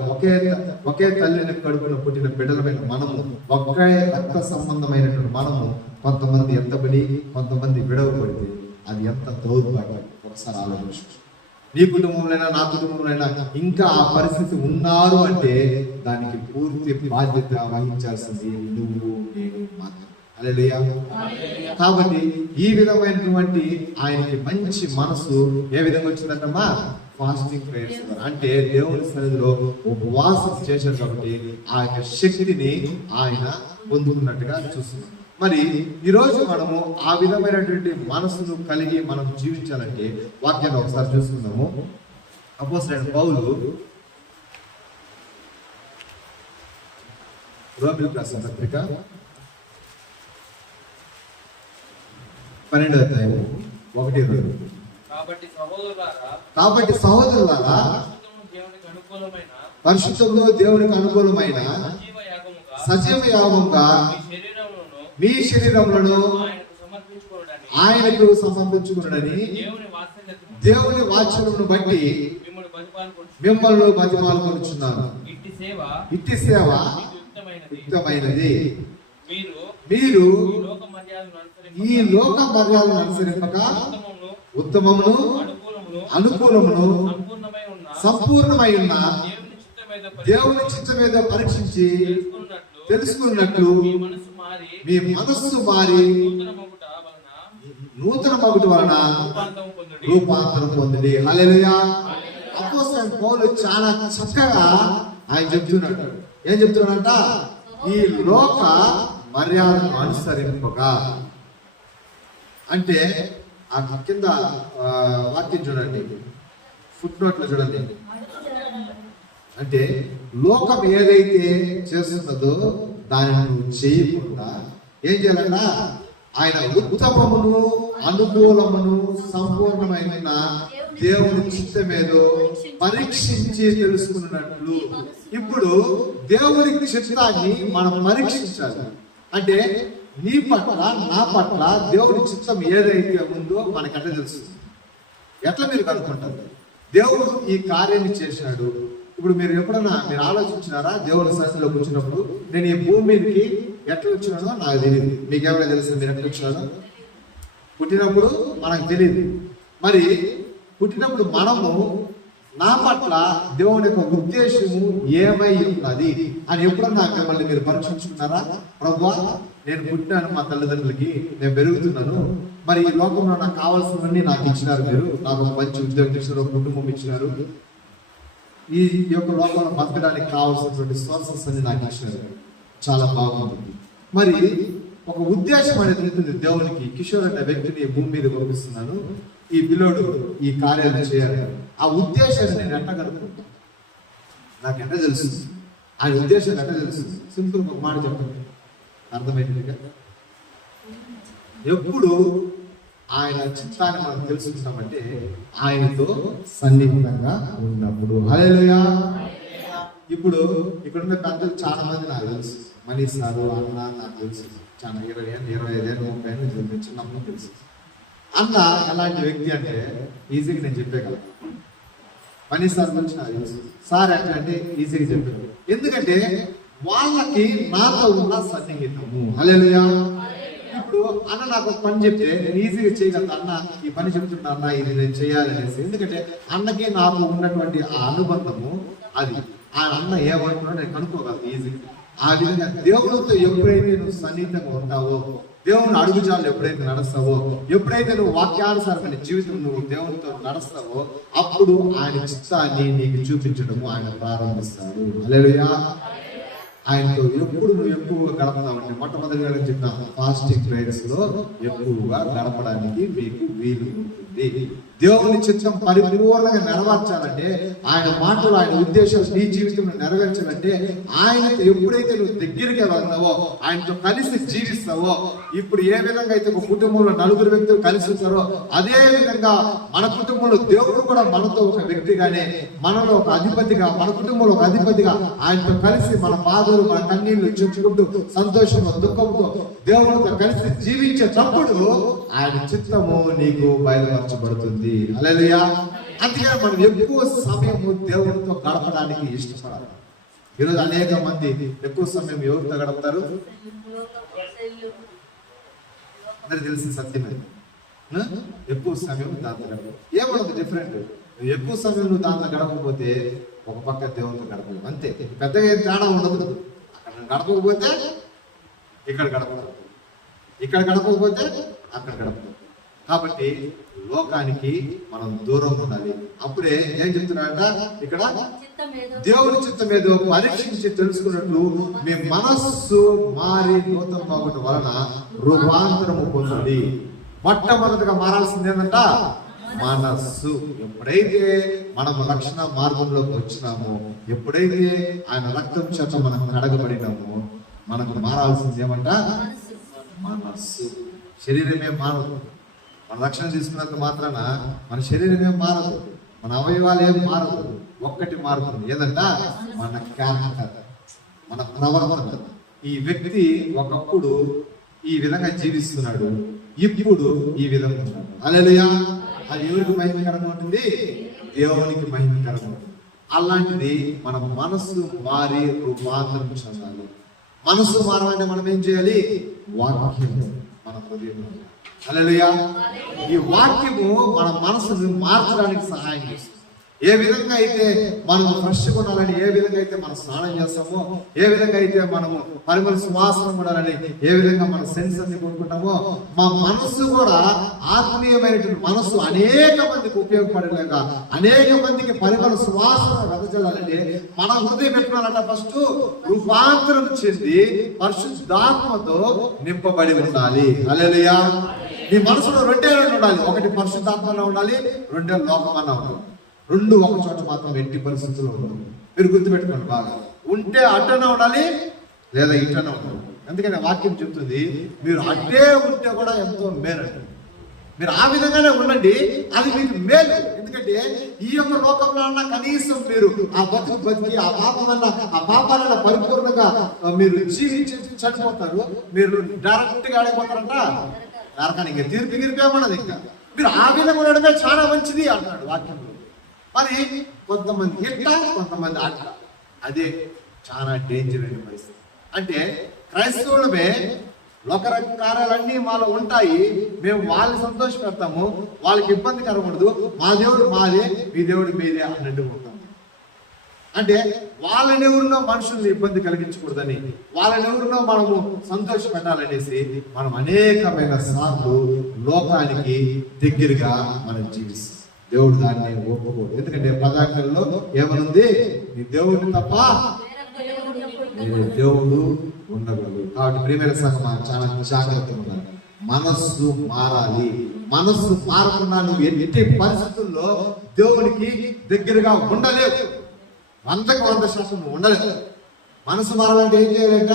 ఒకే తల్లిని కడుపున పుట్టిన బిడ్డలమైన మనము, ఒకే రక్త సంబంధమైనటువంటి మనము కొంతమంది ఎత్తబడి కొంతమంది విడవబడితే అది ఎంత దౌర్భాగ్యం ఒకసారి ఆలోచించు. నీ కుటుంబంలోనైనా నా కుటుంబంలోనైనా ఇంకా ఆ పరిస్థితి ఉన్నారు అంటే దానికి పూర్తి బాధ్యత వహించాల్సింది నువ్వు, నేను మాత్రం. హల్లెలూయా. కాబట్టి ఈ విధమైనటువంటి ఆయనకి మంచి మనసు ఏ విధంగా వచ్చిందంటమ్మా? ఫాస్టింగ్ ప్రేయర్స్ అంటే దేవుని సన్నిధిలో ఉపవాసం చేశారు కాబట్టి ఆ యొక్క శక్తిని ఆయన పొందుకున్నట్టుగా చూస్తున్నాం. మరి ఈరోజు మనము ఆ విధమైనటువంటి మనసును కలిగి మనం జీవించాలంటే వాక్యాన్ని ఒకసారి చూసుకుందాము. అపోస్తలుడైన పౌలు రోమీయులకు రాసిన పత్రిక 12వ అధ్యాయం 1-2. కాబట్టి సహోదరులారా పరిశుద్ధమును దేవునికి అనుకూలమైన సజీవ యాగముగా మీ శరీరములను ఆయనకు సమర్పించుకున్నదని దేవుని వాక్యమును బట్టి మిమ్మల్ని బతిమాలుకొనుచున్నాను. ఇట్టి సేవ యుక్తమైనది. మీరు ఈ లోక మర్యాదను అనుసరింపక ఉత్తమమును అనుకూలమును సంపూర్ణమై ఉన్న దేవుని చిత్తం మీద పరీక్షించి తెలుసుకున్నట్లు మీ మనస్సు మారి నూతన మగుట వలన రూపాంతరం పొందింది. హల్లెలూయా. అపోస్తలుడైన పౌలు చాలా చక్కగా ఆయన చెప్తున్నాడు. ఏం చెప్తున్నాడంట? ఈ లోక మర్యాదను అనుసరింపగా అంటే ఆ కింద వాక్యం చూడండి, ఫుట్ నోట్లో చూడండి. అంటే లోకం ఏదైతే చేస్తున్నదో దానిని నువ్వు చేయకుండా ఏం చేయాలన్నా ఆయన ఉత్తమమును అనుకూలమును సంపూర్ణమైన దేవుని చిత్తమేదో పరీక్షించి తెలుసుకున్నట్లు. ఇప్పుడు దేవుని చిత్తాన్ని మనం పరీక్షించాలి. అంటే నీ పట్ల నా పట్ల దేవుని చిత్తం ఏదైతే ఉందో మనకంటే తెలుసు. ఎట్లా మీరు కనుక్కుంటారు? దేవుడు ఈ కార్యాన్ని చేశాడు. ఇప్పుడు మీరు ఎప్పుడన్నా మీరు ఆలోచించినారా? దేవుని సన్నిధిలో కూర్చున్నప్పుడు నేను ఈ భూమి మీదకి ఎట్లా వచ్చినానో నాకు తెలియదు. మీకేమైనా తెలుసు మీరు ఎట్లా వచ్చినానో? పుట్టినప్పుడు మనకు తెలియదు. మరి పుట్టినప్పుడు మనము నా పట్ల దేవుని యొక్క ఉద్దేశము ఏమై ఉన్నది అని ఎప్పుడన్నా మిమ్మల్ని మీరు పరీక్షించుకున్నారా? ప్రభువా, నేను పుట్టినాను, మా తల్లిదండ్రులకి నేను పెరుగుతున్నాను, మరి ఈ లోకంలో నాకు కావాల్సినవన్నీ నాకు ఇచ్చినారు, మీరు నాకు ఒక మంచి ఉద్యోగం ఇచ్చినారు, ఒక కుటుంబం ఇచ్చినారు, ఈ యొక్క లోకంలో బతకడానికి కావాల్సినటువంటి సోర్సెస్ అన్ని నాకు ఇచ్చినారు, చాలా బాగుంటుంది. మరి ఒక ఉద్దేశం అనేది ఉంటుంది దేవునికి. కిషోర్ అనే వ్యక్తిని భూమి మీద పంపిస్తున్నాను, ఈ పిల్లోడు ఈ కార్యాలు చేయాలి. ఆ ఉద్దేశాన్ని నేను ఎట్లా కనుక్కుంటాను? నాకు ఎట్లా తెలుసు? ఆయన ఉద్దేశం ఎట్లా తెలుసు? సింపుల్ ఒక మాట చెప్పండి, అర్థమైంది కదా? ఎప్పుడు ఆయన చిత్తాన్ని మనం తెలుసుకుంటామంటే ఆయనతో సన్నిహితంగా ఉన్నప్పుడు. హల్లెలూయా. ఇప్పుడు ఇక్కడున్న పెద్దలు చాలా మంది నాకు తెలుసు. మనీష్ సారు, అన్న నాకు తెలుసు, చాలా 20 ఏళ్ళు 25 ఏళ్ళు 30 ఏళ్ళు చిన్నప్పుడు తెలుసు. అన్న ఎలాంటి వ్యక్తి అంటే ఈజీగా నేను చెప్పగలను. మనీష్ సార్ గురించి నాకు తెలుసు. సార్ ఎట్లా అంటే ఈజీగా చెప్పగలను. ఎందుకంటే వాళ్ళకి నాతో ఉన్న సన్నిహితము. హల్లెలూయా. ఇప్పుడు అన్న నాకు ఒక పని చెప్తే నేను ఈజీగా చేయగలను. అన్న ఈ పని చెప్తున్నా, అన్న ఇది నేను చేయాలనేసి. ఎందుకంటే అన్నకి నాకు ఉన్నటువంటి ఆ అనుబంధము అది. ఆ అన్న ఏమంటున్నా నేను కనుక్కోగలను ఈజీగా. ఆ విధంగా దేవుడితో ఎప్పుడైతే నువ్వు సన్నిహితంగా ఉంటావో, దేవుని అడుగుజాలు ఎప్పుడైతే నడుస్తావో, ఎప్పుడైతే నువ్వు వాక్యానుసారమైన జీవితం నువ్వు దేవునితో నడుస్తావో, అప్పుడు ఆయన చిత్తాన్ని నీకు చూపించడము ఆయన ప్రారంభిస్తాడు. హల్లెలూయా. ఆయనతో ఎప్పుడు నువ్వు ఎక్కువగా గడపదామంటే మొట్టమొదటిగా చెప్పిన ఫాస్టింగ్ ప్రేయర్స్ లో ఎక్కువగా గడపడానికి మీకు వీలు ఉంటుంది. దేవుని చిత్తం పరిపూర్ణంగా నెరవేర్చాలంటే, ఆయన మాటలు ఆయన ఉద్దేశాలు నీ జీవితంలో నెరవేర్చాలంటే ఆయనతో ఎప్పుడైతే నువ్వు దగ్గరికి వెళ్తావో, ఆయనతో కలిసి జీవిస్తావో, ఇప్పుడు ఏ విధంగా అయితే ఒక కుటుంబంలో 4 వ్యక్తులు కలిసి ఉంటారో అదే విధంగా మన కుటుంబంలో దేవుడు కూడా మనతో ఒక వ్యక్తిగానే, మనలో ఒక అధిపతిగా, మన కుటుంబంలో ఒక అధిపతిగా ఆయనతో కలిసి మన బాధలు మన కన్నీళ్లు చెప్పుకుంటూ సంతోషంతో దుఃఖంతో దేవుడితో కలిసి జీవించేటప్పుడు ఆయన చిత్తము నీకు బయలుపరచబడుతుంది. హల్లెలూయా. అందుకే మనం ఎక్కువ సమయము దేవుడితో గడపడానికి ఇష్టపడాలి. ఈరోజు అనేక మంది ఎక్కువ సమయం ఎవరితో గడపతారు? అందరికి తెలిసిన సత్యమే. ఎక్కువ సమయం దాంతో గడప ఏమన్నా డిఫరెంట్. ఎక్కువ సమయం నువ్వు దాంతో గడపకపోతే ఒక పక్క దేవుడితో గడపదు, అంతే. పెద్దగా ఏం తేడా ఉండదు. అక్కడ గడపకపోతే ఇక్కడ గడపదు, ఇక్కడ గడపకపోతే అక్కడ గడపదు. కాబట్టి లోకానికి మనం దూరం ఉండాలి. అప్పుడే ఏం చెప్తున్నాడంట ఇక్కడ? దేవుని చిత్తం ఏదో పరీక్షించి తెలుసుకున్నట్లు మీ మనస్సు మారి నూతన మగుట వలన రూపాంతరము పొందండి. మొట్టమొదటిగా మారాల్సింది ఏంటంట? మనస్సు. ఎప్పుడైతే మనం రక్షణ మార్గంలోకి వచ్చినామో, ఎప్పుడైతే ఆయన రక్తం చేత మనం కడగబడినామో, మనకు మారాల్సింది ఏమంట? మనస్సు. శరీరమే మారదు, మన రక్షణ తీసుకున్నంత మాత్రాన మన శరీరం ఏం మారదు, మన అవయవాలు ఏం మారదు. ఒక్కటి మారుతుంది, ఏదంట మన క్యారెక్టర్, మన ప్రవర్తన. ఈ వ్యక్తి ఒకప్పుడు ఈ విధంగా జీవిస్తున్నాడు, ఇప్పుడు ఈ విధంగా ఉన్నాడు. హల్లెలూయా. అది ఎవరికి మహిమకరంగా ఉంటుంది? దేవునికి మహిమకరంగా ఉంటుంది. అలాంటిది మన మనసు మారి రూపాంతరం చెందాలి. మనసు మారాలంటే మనం ఏం చేయాలి? వాక్యం మన హృదయంలో. హల్లెలూయా. ఈ వాక్యము మన మనసును మార్చడానికి సహాయం చేస్తుంది. ఏ విధంగా అయితే మనం ఫ్రెష్ ఉండాలని, ఏ విధంగా అయితే మనం స్నానం చేస్తామో, ఏ విధంగా అయితే మనము పరిమళ సువాసన ఉండాలని, ఏ విధంగా మన సెన్స్ అన్ని కొనుక్కుంటామో, మా మనసు కూడా ఆత్మీయమైనటువంటి మనసు అనేక మందికి ఉపయోగపడలేక, అనేక మందికి పరిమళ సువాసన వెదజల్లాలంటే మన హృదయం పెట్టుకోవాలంట ఫస్ట్ రూపాంతరం చెంది పరిశుద్ధాత్మతో నింపబడి ఉండాలి. హల్లెలూయా. నీ మనసులో రెండే ఉండాలి, ఒకటి పరిశుద్ధాత్మలో ఉండాలి, రెండో లోకమన్నా ఉండాలి. రెండు ఒక చోట మాత్రం ఎట్టి పరిస్థితుల్లో ఉండదు. మీరు గుర్తుపెట్టుకోండి బాగా. ఉంటే అట్టనే ఉండాలి, లేదా ఇట్టనే ఉండాలి. అందుకని వాక్యం చెప్తుంది, మీరు అట్టే ఉంటే కూడా ఎంతో మేలు. మీరు ఆ విధంగానే ఉండండి, అది మీకు మేలు. ఎందుకంటే ఈ యొక్క లోకంలో కనీసం మీరు ఆ బతికి ఆ పాపాలన్న పరిపూర్ణంగా మీరు జీవించి చనిపోతారు. మీరు డైరెక్ట్ గా ఆడిపోతారంట నరకానికి. తీర్పు గిరిపేమన్నది. ఇంకా మీరు ఆ విధంగా ఉండడమే చాలా మంచిది అంటాడు వాక్యంలో. మరి కొంతమంది ఇట్లా, కొంతమంది అట్లా. అదే చాలా డేంజర్ అయిన పరిస్థితి. అంటే క్రైస్తవులమే లోక కార్యాలన్నీ మాలో ఉంటాయి, మేము వాళ్ళని సంతోష పెడతాము, వాళ్ళకి ఇబ్బంది కలగకూడదు, మా దేవుడు మాదే, మీ దేవుడు మీదే అన్నట్టు ఉంటాం. అంటే వాళ్ళని ఎవరినో మనుషుల్ని ఇబ్బంది కలిగించకూడదని, వాళ్ళని ఎవరినో మనము సంతోష పెట్టాలనేసి మనం అనేకమైన సార్లు లోకానికి దగ్గరగా మనం జీవిస్తాం. దేవుడు దాన్ని ఒప్పుకోడు. ఎందుకంటే పదార్థంలో ఏమనుంది? నీ దేవుడు తప్ప దేవుడు ఉండకూడదు. కాబట్టి ప్రియమైన సంఘం చాలా జాగ్రత్తగా ఉండాలి. మనస్సు మారాలి. మనస్సు మారకుండా నువ్వు ఎట్టి పరిస్థితుల్లో దేవునికి దగ్గరగా ఉండలేవు. 100% ఉండలేదు. మనసు మారాలంటే ఏం చేయాలంట?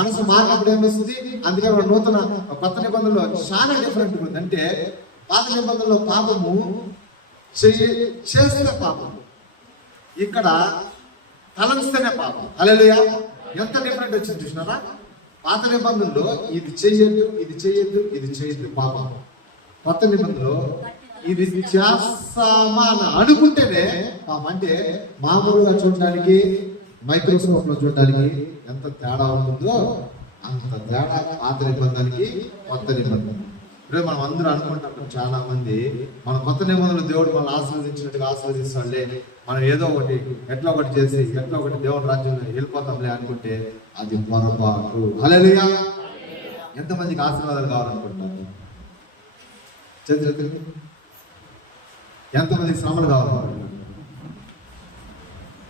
మనసు మారినప్పుడు ఏమొస్తుంది? అందుకని నూతన కొత్త నిబంధనలో చాలా డిఫరెంట్ ఉంది. అంటే పాత నిబంధనలో పాపము చేస్తే పాపం, ఇక్కడ తలంస్తేనే పాపం. హల్లెలూయా. ఎంత డిఫరెంట్ వచ్చింది చూసినారా? పాత నిబంధనలో ఇది చెయ్యొద్దు, ఇది చెయ్యొద్దు, ఇది చెయ్యొద్దు పాపం. కొత్త నిబంధనలో ఇది చేస్తామా అని అనుకుంటేనే పాపం. అంటే మామూలుగా చూడడానికి, మైక్రోస్కోప్ లో చూడడానికి ఎంత తేడా ఉంటుందో అంత తేడా పాత నిబంధనకి కొత్త నిబంధన. ఇప్పుడు మనం అందరూ అనుకుంటాం, చాలా మంది మన కొత్త నిబంధనలు దేవుడు మనల్ని ఆశీర్వదించినట్టుగా ఆశీర్వదిస్తాడులే, మనం ఏదో ఒకటి ఎట్లా ఒకటి చేసి ఎట్లా ఒకటి దేవుడి రాజ్యంలో వెళ్ళిపోతాంలే అనుకుంటే అది పొరపాటు. హల్లెలూయా. ఎంతమందికి ఆశీర్వాదాలు కావాలనుకుంటున్నారు? చేతులు. ఎంతమందికి శ్రమలు కావాలనుకుంటున్నారు?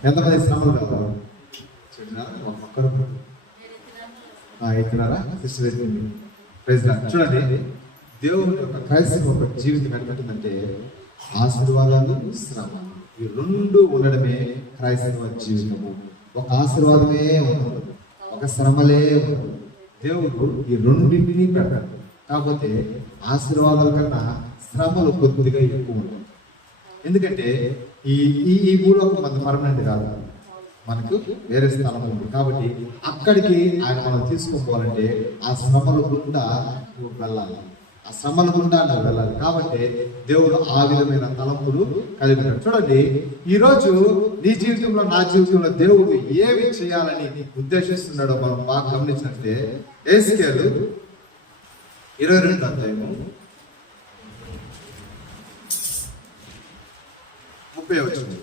ఎంతమందికి శ్రమలు కావాలి? ఒక్కరు ఎత్తున్నారా? సిస్టర్ ఎత్తింది. చూడండి, దేవుని యొక్క క్రైస్తవ ఒక జీవితం ఎట్లుంటుందంటే ఆశీర్వాదాలు, శ్రమ, ఈ రెండు ఉండడమే క్రైస్తవ జీవితము. ఒక ఆశీర్వాదమే ఉండదు, ఒక శ్రమలే ఉండదు. దేవుడు ఈ రెండింటినీ పెడతాడు. కాకపోతే ఆశీర్వాదాల కన్నా శ్రమలు కొద్దిగా ఎక్కువ ఉంటాయి. ఎందుకంటే ఈ భూలోకం మన పర్మనెంట్ కాదు, మనకు వేరే స్థలం ఉంది. కాబట్టి అక్కడికి ఆయన మనం తీసుకోవాలంటే ఆ శ్రమల గుండా నువ్వు వెళ్ళాలి, ఆ శ్రమల గుండా నువ్వు వెళ్ళాలి. కాబట్టి దేవుడు ఆ విధమైన తలంపులు కలిగి ఉన్నాడు. చూడండి, ఈరోజు నీ జీవితంలో, నా జీవితంలో దేవుడు ఏమి చేయాలని ఉద్దేశిస్తున్నాడో మనం బాగా గమనించినట్టే యేసయ్య 22 అధ్యాయము 30 వచనం.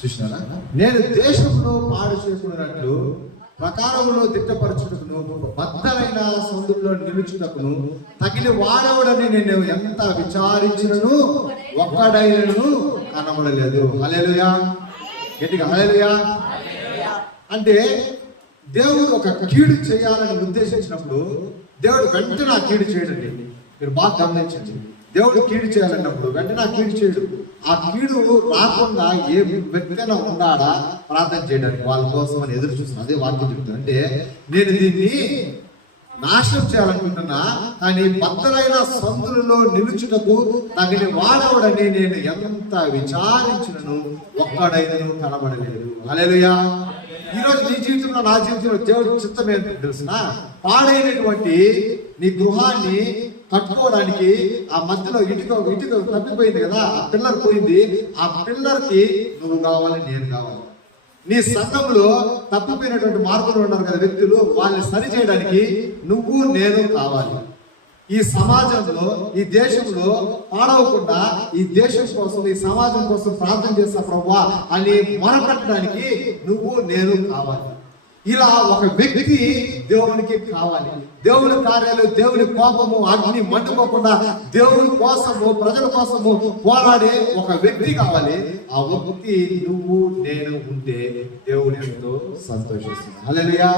చూసినారా? నేను దేశంలో పాడు చేయకున్నట్లు ప్రకారములో దిట్టపరచుటకును బద్దలైన సందులో నిలుచుటకును తగిన వాడవడని నేను ఎంత విచారించినను ఒక్కడైనను కనబడలేదు. హల్లెలూయా. గట్టిగా హల్లెలూయా. అంటే దేవుడు ఒక కీడు చేయాలని ఉద్దేశించినప్పుడు దేవుడు వెంటనే ఆ కీడు చేయడండి. మీరు బాగా గమనించండి. దేవుడు కీడు చేయాలన్నప్పుడు వెంటనే ఆ కీడు చేయడు. ఆ కీడు రాకుండా ఏ వ్యక్తిగా ఉన్నాడా ప్రార్థన చేయడానికి వాళ్ళ కోసం అని ఎదురు చూస్తున్నా. అదే వాక్యం చెప్తుంది. అంటే నేను దీన్ని నాశనం చేయాలనుకుంటున్నా, కానీ బద్దలైన సందులలో నిలుచుటకు తగిన వాడవడని నేను ఎంత విచారించినను ఒక్కడైనను కనబడలేదు. హల్లెలూయా. ఈరోజు నీ జీవితంలో, నా జీవితంలో దేవుడి చిత్తం ఏంటో తెలుసిన, పాడైనటువంటి నీ గృహాన్ని కట్టుకోవడానికి ఆ మధ్యలో ఇటుక తప్పిపోయింది కదా, ఆ పిల్లర్ పోయింది. ఆ పిల్లర్కి నువ్వు కావాలి, నేను కావాలి. నీ సంఘంలో తప్పిపోయినటువంటి మార్పులు ఉన్నారు కదా వ్యక్తులు, వాళ్ళని సరి చేయడానికి నువ్వు నేను కావాలి. ఈ సమాజంలో, ఈ దేశంలో పాడవకుండా ఈ దేశం కోసం, ఈ సమాజం కోసం ప్రార్థన చేస్తా ప్రభువా అని మొరపెట్టడానికి నువ్వు నేను కావాలి. ఇలా ఒక వ్యక్తి దేవునికి కావాలి. దేవుని కార్యాలు, దేవుని కోపము, అగ్ని మండుకోకుండా దేవుని కోసము, ప్రజల కోసము పోరాడే ఒక వ్యక్తి కావాలి. ఆ వ్యక్తి నువ్వు నేను ఉంటే దేవుడు ఎంతో సంతోషిస్తున్నాడు. హల్లెలూయా.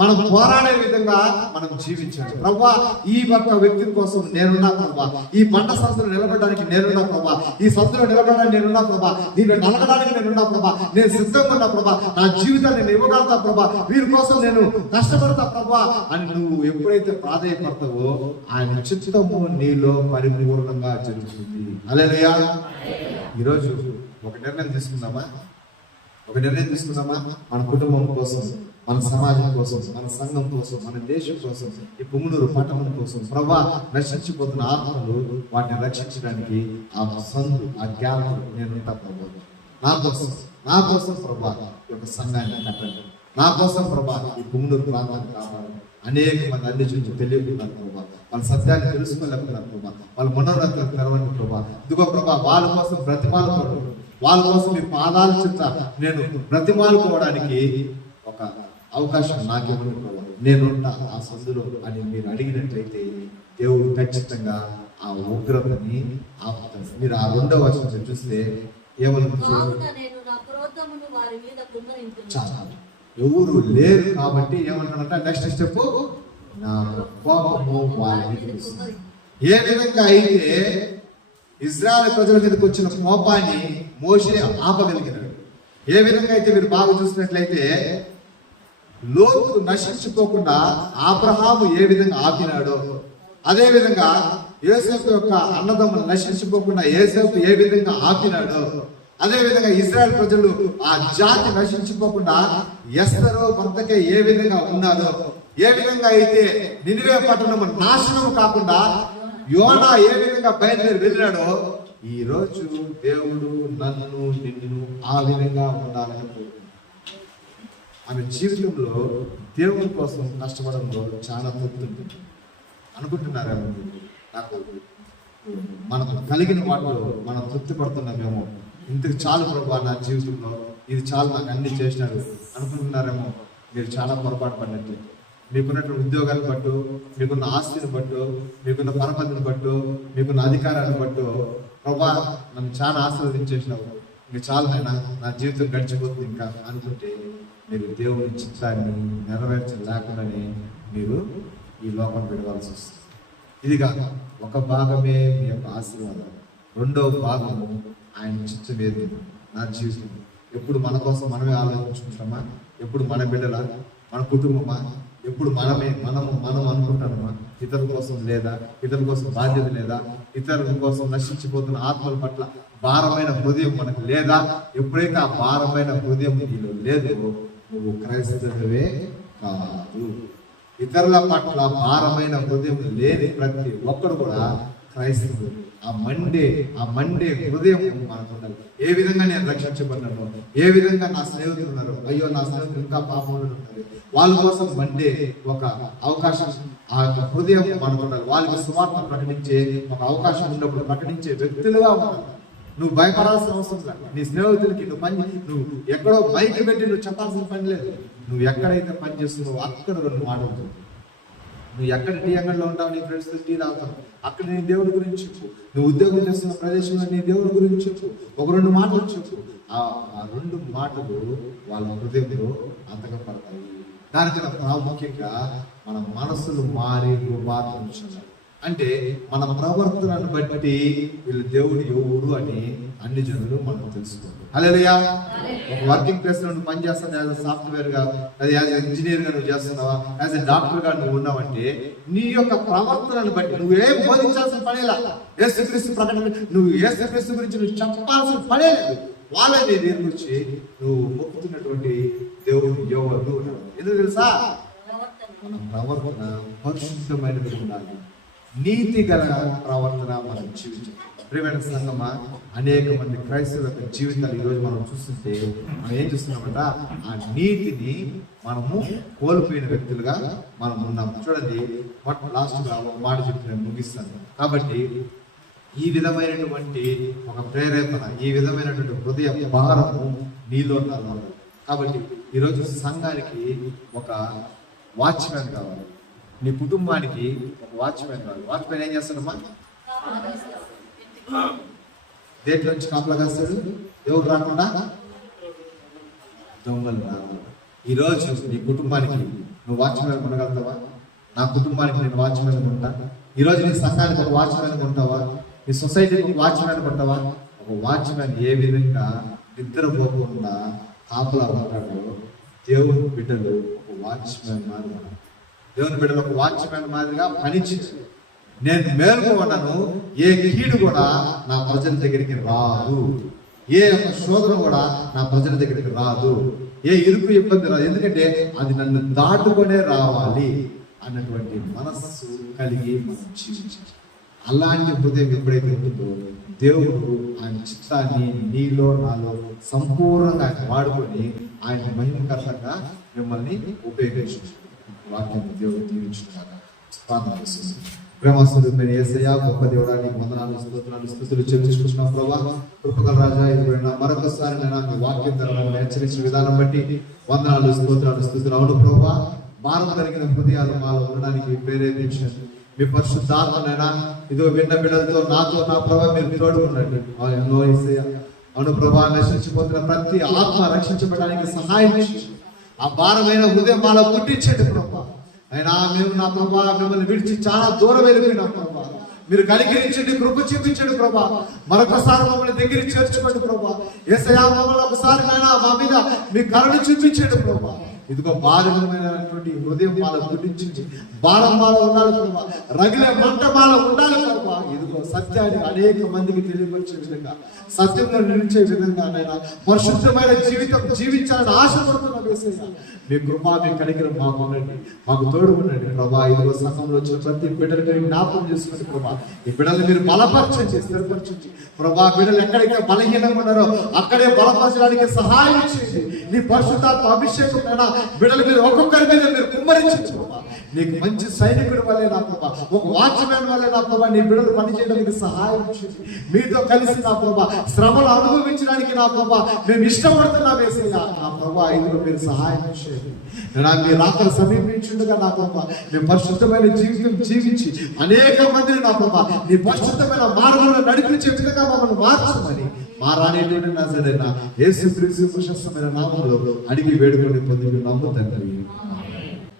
మనం పోరాడే విధంగా మనం జీవించాలి. ప్రభువా ఈ ఒక్క వ్యక్తి కోసం నేనున్నా ప్రభువా, ఈ బండ సందులో నిలబడడానికి నేనున్నా ప్రభువా, ఈ సందులో నిలబడడానికి నేనున్నా ప్రభువా, దీన్ని నలగడానికి నేనున్నా ప్రభువా, నేను సిద్ధంగా ఉన్నా ప్రభువా, నా జీవితాన్ని నేను ఇవ్వగలుగుతా ప్రభువా, వీరి కోసం నేను కష్టపడతా ప్రభువా అని నువ్వు ఎప్పుడైతే ప్రాధాన్యపడతావో ఆయన చిత్తము నీలో పరిపూర్ణంగా జరుగుతుంది. హల్లెలూయా. ఈరోజు ఒక నిర్ణయం తీసుకుందామా మన కుటుంబం కోసం, మన సమాజం కోసం, మన సంఘం కోసం, మన దేశం కోసం, ఈ పుంగనూరు పట్టణం కోసం ప్రభువా నశించిపోతున్న ఆత్మలు వాటిని రక్షించడానికి ఆ సందు, ఆ జ్ఞానం నేనుంటా ప్రభువా. నా కోసం ప్రభువా ఈ యొక్క సంఘాన్ని కట్టండి. నా కోసం ప్రభా ఈ పుంగనూరు ప్రాంతాన్ని కావాలి. అనేక మంది అన్ని చూసి తెలియకున్నారు ప్రభా, వాళ్ళ సత్యాన్ని తెలుసుకోలేకున్నారు ప్రభా, వాళ్ళ మనోరథాలు తెరవండి ప్రభా. ఇదిగో ప్రభా వాళ్ళ కోసం బ్రతిమాలుకోవడం, వాళ్ళ కోసం మీ పాదాల చెంత నేను బ్రతిమాలుకోవడానికి ఒక అవకాశం నాకేమని ప్రభా, నేనుంటా ఆ సందులో అని మీరు అడిగినట్లయితే దేవుడు ఖచ్చితంగా ఆ ఉగ్రతని ఆపుతాడు. మీరు ఆ 2వ వచనం చూస్తే చాలా ఎవరు లేరు కాబట్టి ఏమంటాడంటే నెక్స్ట్ స్టెప్ నా కోపము వారి మీదకి వస్తుంది. ఏ విధంగా అయితే ఇజ్రాయెల్ ప్రజల మీదకి వచ్చిన కోపాన్ని మోషే ఆపగలిగినాడు, ఏ విధంగా అయితే మీరు బాగా చూసినట్లయితే లోతు నశించుకోకుండా అబ్రహాము ఏ విధంగా ఆపినాడో, అదే విధంగా యోసేపు యొక్క అన్నదమ్ములు నశించుకోకుండా యోసేపు ఏ విధంగా ఆపినాడో, అదే విధంగా ఇజ్రాయెల్ ప్రజలు ఆ జాతి నశించుకోకుండా ఎస్తరు భర్తకే ఏ విధంగా ఉన్నారో, ఏ విధంగా అయితే నినివే పట్టణం నాశనం కాకుండా యోనా ఏ విధంగా బయలుదేరి వెళ్ళినాడో, ఈ రోజు దేవుడు నన్ను నిన్ను ఆ విధంగా ఉండాలని ఆమె జీవితంలో దేవుని కోసం కష్టపడంలో చాలా తృప్తి అనుకుంటున్నారా? నాకు మనం కలిగిన వాటిలో మనం తృప్తి పడుతున్నామేమో, ఇంతకు చాలు ప్రభా నా జీవితంలో, ఇది చాలు నాకు అన్ని చేసినారు అనుకుంటున్నారేమో. మీరు చాలా పొరపాటు పడినట్టు. మీకున్నటువంటి ఉద్యోగాన్ని బట్టు, మీకున్న ఆస్తిని బట్టు, మీకున్న పరపతిని బట్టు, మీకున్న అధికారాన్ని బట్టు ప్రభా నన్ను చాలా ఆశీర్వదించేసినావు, ఇంకా చాలు నా జీవితం గడిచిపోతుంది ఇంకా అనుకుంటే మీరు దేవుని చిత్తాన్ని నెరవేర్చలేకుండానే మీరు ఈ లోకం విడవాల్సి వస్తుంది. ఇదిగా ఒక భాగమే మీ యొక్క ఆశీర్వాదం, 2వ భాగము ఆయన చిత్తం ఏది నా జీవితం. ఎప్పుడు మన కోసం మనమే ఆలోచించుకుంటామా? ఎప్పుడు మన బిడ్డలా, మన కుటుంబమా? ఎప్పుడు మనం అనుకుంటామా? ఇతరుల కోసం లేదా, ఇతరుల కోసం బాధ్యత లేదా, ఇతరుల కోసం నశించిపోతున్న ఆత్మల పట్ల భారమైన హృదయం మనకు లేదా? ఎప్పుడైతే ఆ భారమైన హృదయం నీలో లేదో నువ్వు క్రైస్తవే కాదు. ఇతరుల పట్ల భారమైన హృదయం లేని ప్రతి ఒక్కడు కూడా క్రైస్తవుడు. ఆ మండే హృదయం మనకు ఉండాలి. ఏ విధంగా నేను రక్షించబడ్డాను, ఏ విధంగా నా స్నేహితులు ఉన్నారు, అయ్యో నా స్నేహితులు ఇంకా పాపంలో ఉన్నారు, వాళ్ళ కోసం మండే ఒక అవకాశం, ఆ హృదయం మనకు ఉండాలి. వాళ్ళకి సువార్త ప్రకటించే ఒక అవకాశం ఉన్నప్పుడు ప్రకటించే వ్యక్తులుగా ఉండాలి. నువ్వు భయపడాల్సిన అవసరం లేదు. నీ స్నేహితులకి నువ్వు ఎక్కడో మైకి పెట్టి నువ్వు చెప్పాల్సిన పని లేదు. నువ్వు ఎక్కడైతే పని చేస్తున్నావు అక్కడ 2 మాటలు. నువ్వు ఎక్కడ టీ అంగడిలో ఉంటావు, నీ ఫ్రెండ్స్ టీ తాగుతావు, అక్కడ నీ దేవుడి గురించి చెప్పు. నువ్వు ఉద్యోగం చేస్తున్న ప్రదేశంలో నీ దేవుడి గురించి చెప్పు. ఒక 2 మాటలు చెప్పు. ఆ 2 మాటలు వాళ్ళ హృదయంలో అంతగా పడతాయి. దానికన్నా ప్రాముఖ్యంగా మన మనసులు మారి రూపాంతరించాలి. అంటే మన ప్రవర్తనను బట్టి వీళ్ళు దేవుడు ఎవరు అని అన్ని జనులు మనం తెలుసుకోవాలి. హల్లెలూయా. ఒక వర్కింగ్ ప్లేస్ లో నువ్వు పని చేస్తావు, యాజ్ సాఫ్ట్వేర్ గా, అది యాజ్ ఇంజనీర్ గా నువ్వు చేస్తున్నావా, యాజ్ ఎ డాక్టర్ గా నువ్వు ఉన్నావంటే నీ యొక్క ప్రవర్తనను బట్టి నువ్వు ఏం బోధించాల్సిన పనేలా, యేసుక్రీస్తు ప్రకటన నువ్వు యేసుక్రీస్తు గురించి నువ్వు చెప్పాల్సిన పనే లేదు. వాళ్ళని దేని గురించి నువ్వు మొక్కుతున్నటువంటి దేవుడు ఎవరు? ఎందుకు తెలుసా? మన ప్రవర్తన పరిశుద్ధమైనది ఉండాలి, నీతి గల ప్రవర్తన మనం జీవించాలి. ప్రియమైన సంగమా, అనేక మంది క్రైస్తవుల యొక్క జీవితాలు ఈరోజు మనం చూస్తుంటే మనం ఏం చూస్తున్నామంట, ఆ నీతిని మనము కోల్పోయిన వ్యక్తులుగా మనం ఉన్నాం. చూడండి, లాస్ట్ ఒక మాట చెప్పి నేను ముగిస్తాను. కాబట్టి ఈ విధమైనటువంటి ఒక ప్రేరేపణ, ఈ విధమైనటువంటి హృదయ భారము నీలో నాలో. కాబట్టి ఈరోజు సంఘానికి ఒక వాచ్మెన్ కావాలి, నీ కుటుంబానికి ఒక వాచ్మెన్ కావాలి. వాచ్మెన్ ఏం చేస్తాడమ్మా? దేంట్లో నుంచి కాపలా కాస్తాడు? ఎవరు రాకుండా? దొంగలు రాకుండా. ఈరోజు నీ కుటుంబానికి నువ్వు వాచ్మెన్ ఉండగలుగుతావా? నా కుటుంబానికి నేను వాచ్మెన్ ఉంటా. ఈరోజు నీ సంఘానికి ఒక వాచ్మెన్ ఉంటావా? నీ సొసైటీకి వాచ్మెన్ ఉంటావా? ఒక వాచ్మెన్ ఏ విధంగా నిద్రపోకుండా కాపలా ఉంటాడో దేవుని బిడ్డలు ఒక వాచ్మెన్ మాదిరిగా, దేవుని బిడ్డలు ఒక వాచ్మెన్ మాదిరిగా పనిచేసి, నేను మేలుకు ఉన్నాను, ఏ కీడు కూడా నా ప్రజల దగ్గరికి రాదు, ఏ యొక్క శోధన కూడా నా ప్రజల దగ్గరికి రాదు, ఏ ఇరుకు ఇబ్బంది రాదు. ఎందుకంటే అది నన్ను దాటుకొనే రావాలి అన్నటువంటి మనస్సు కలిగి మనం జీవించాలి. అలాంటి హృదయం ఎప్పుడైతే ఉంటుందో దేవుడు ఆయన చిత్తాన్ని నీలో నాలో సంపూర్ణంగా ఆయన వాడుకొని ఆయన మహిమకరంగా మిమ్మల్ని ఉపయోగించారు. వాక్యాన్ని దేవుడు దీవించుగాక. ప్రార్థన చేస్తున్నాం. ప్రేమస్వరూపమైన యేసయ్యా, గొప్ప దేవుడా, నీకు వందనాలు, స్తోత్రాలు, స్తుతులు చెల్లించుకుంటున్నాం. ప్రభువా, కృపగల రాజా, ఇదిగోనైనా మరొకసారి నేను మీ వాక్యం ద్వారా హెచ్చరించిన విధానం బట్టి వందనాలు, స్తోత్రాలు, స్తుతులు. అవును ప్రభువా, భారం కలిగిన హృదయాలు మాలో ఉండడానికి ప్రేరేపించండి. మీ పరిశుద్ధాత్మనైనా ఇదిగో విన్న బిడ్డలతో నాతో నా ప్రభావ మీరు తోడుకున్నట్టు. అవును ప్రభా, నశించిపోతున్న ప్రతి ఆత్మ రక్షించబడడానికి సహాయం చేయండి. ఆ భారమైన హృదయం మాలో పుట్టించండి ప్రభా. అయినా మేము నా ప్రభా మిమ్మల్ని విడిచి చాలా దూరం వెళ్ళిపోయినాం ప్రభా. మీరు కనికరించండి, కృప చూపించండి ప్రభా. మరొకసారి మమ్మల్ని దగ్గర చేర్చుకోండి ప్రభా. యేసయ్యా, మమ్మల్ని ఒకసారి మా మీద మీ కరుణ చూపించండి ప్రభా. ఇదిగో భారమైనటువంటి హృదయం మాల గుర్తించి భారం మాల ఉండాలి ప్రభా, రగిలే మంట మాల ఉండాలి ప్రభా. ఇదిగో సత్యాన్ని అనేక మందికి తెలియపరిచే విధంగా, సత్యంలో నిలిచే విధంగా నైనా పరిశుద్ధమైన జీవితం జీవించాలని ఆశపడుతున్న వేసయ్యా, మీ కృపా, మీ కనికరం మాకు ఉండండి, మాకు తోడు ఉండండి ప్రభా. ఇదిగో సంఘంలో వచ్చిన ప్రతి బిడ్డలు మీరు జ్ఞాపకం చేసుకోండి ప్రభా. ఈ బిడ్డలు మీరు బలపరచండి, స్థిరపరచండి ప్రభా. బిడ్డలు ఎక్కడైతే బలహీనంగా ఉన్నారో అక్కడే బలపరచడానికి సహాయం చేయండి. నీ పరిశుద్ధాత్మ అభిషేకం బిడ్డల మీద ఒక్కొక్కరి మీద మీరు కుమ్మరించండి ప్రభా. నీకు మంచి సైనికుడి వల్లే నా ప్రభా, ఒక వాచ్మెన్ వల్లే నా ప్రభా, నీ బిడ్డలు పనిచేయడానికి సహాయం చేయండి. మీతో కలిసి నా ప్రభా శ్రమలు అనుభవించడానికి నా ప్రభా మేము ఇష్టపడుతున్నాం వేసయ్యా. నా ప్రభా ఇందులో మీరు సహాయం చేయండి. మీరు ఆకలి సమీపించుండగా నా ప్రభా మేము పరిశుద్ధమైన జీవితం జీవించి అనేక మందిని నా ప్రభా నీ పరిశుద్ధమైన మార్గంలో నడిపించే విధంగా మమ్మల్ని మార్చమని మా రాణేటువంటి నజరేయుడైన యేసుక్రీస్తు ప్రశస్తమైన నామములో అడిగి వేడుకొని పొంది నమ్ముతండి.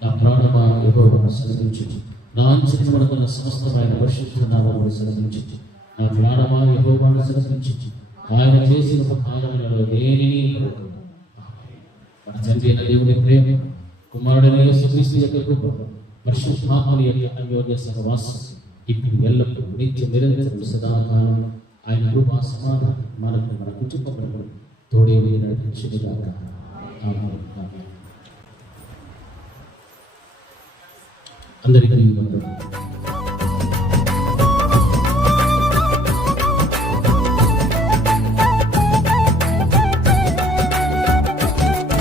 నా ప్రాణమా యెహోవాను స్తుతించుము, నా అంచెమునకున్న సమస్తమైన పరిశుద్ధ నామమును స్తుతించుము. నా ప్రాణమా యెహోవాను స్తుతించుము, ఆయన చేసిన ఉపకారములలో దేనిని మరొకము. మన తండ్రి అయిన దేవుని ప్రేమ, కుమారుడైన యేసుక్రీస్తు యొక్క కృప, పరిశుద్ధాత్మని యొక్క అన్యోన్య సహవాసం ఇప్పుడు ఎల్లప్పుడూ నిత్య నిరంతరం సదాకాలం ఆయన కృపా సమాధానం మనకు మన కుటుంబములకు తోడే నడిపించుగాక. ఆమేన్. అందరికీ వందనాలు.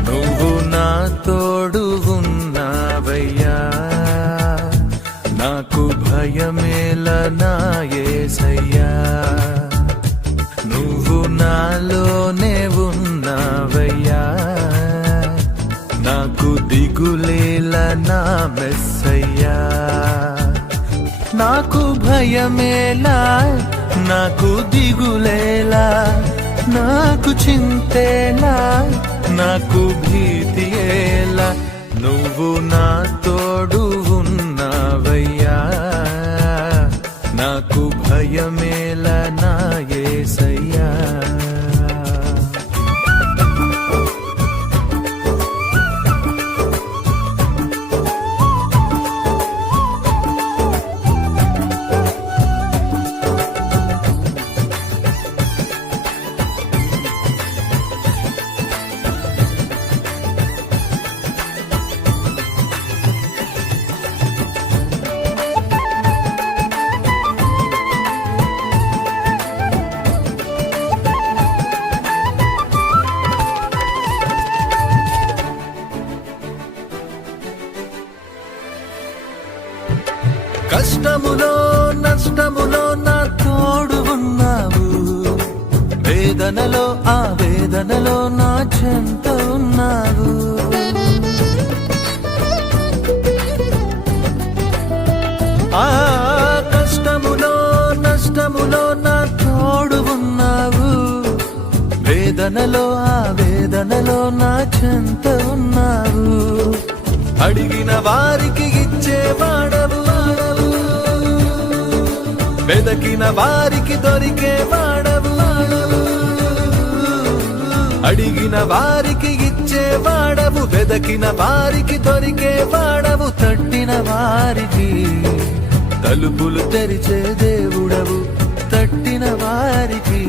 నువ్వు నా తోడు ఉన్నావయ్యా, నాకు భయమేల నా యేసయ్యా. నువ్వు నాలోనే ఉన్నావయ్యా, నాకు దిగులేల నా మెస్సయ్యా. నాకు భయమేలా, నాకు దిగులేలా, నాకు చింతేలా, నాకు భీతియేలా. నువ్వు నా తోడు ఉన్నావయ్యా, భయమేల నా యేసయ్యా. కష్టములో నష్టములో నా తోడు ఉన్నావు, వేదనలో ఆ వేదనలో నా చెంత ఉన్నావు. ఆ కష్టములో నష్టములో నా తోడు ఉన్నావు, వేదనలో ఆ వేదనలో నా చెంత ఉన్నావు. అడిగిన వారికి ఇచ్చేవాడవు, వెదకిన వారికి దొరికే వాడవు. అడిగిన వారికి ఇచ్చేవాడవు, వెదకిన వారికి దొరికే వాడవు. తట్టిన వారికి తలుపులు తెరిచే దేవుడవు, తట్టిన వారికి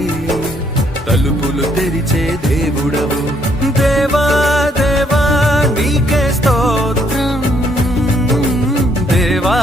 తలుపులు తెరిచే దేవుడవు. దేవా దేవా నీకే స్తోత్రం, దేవా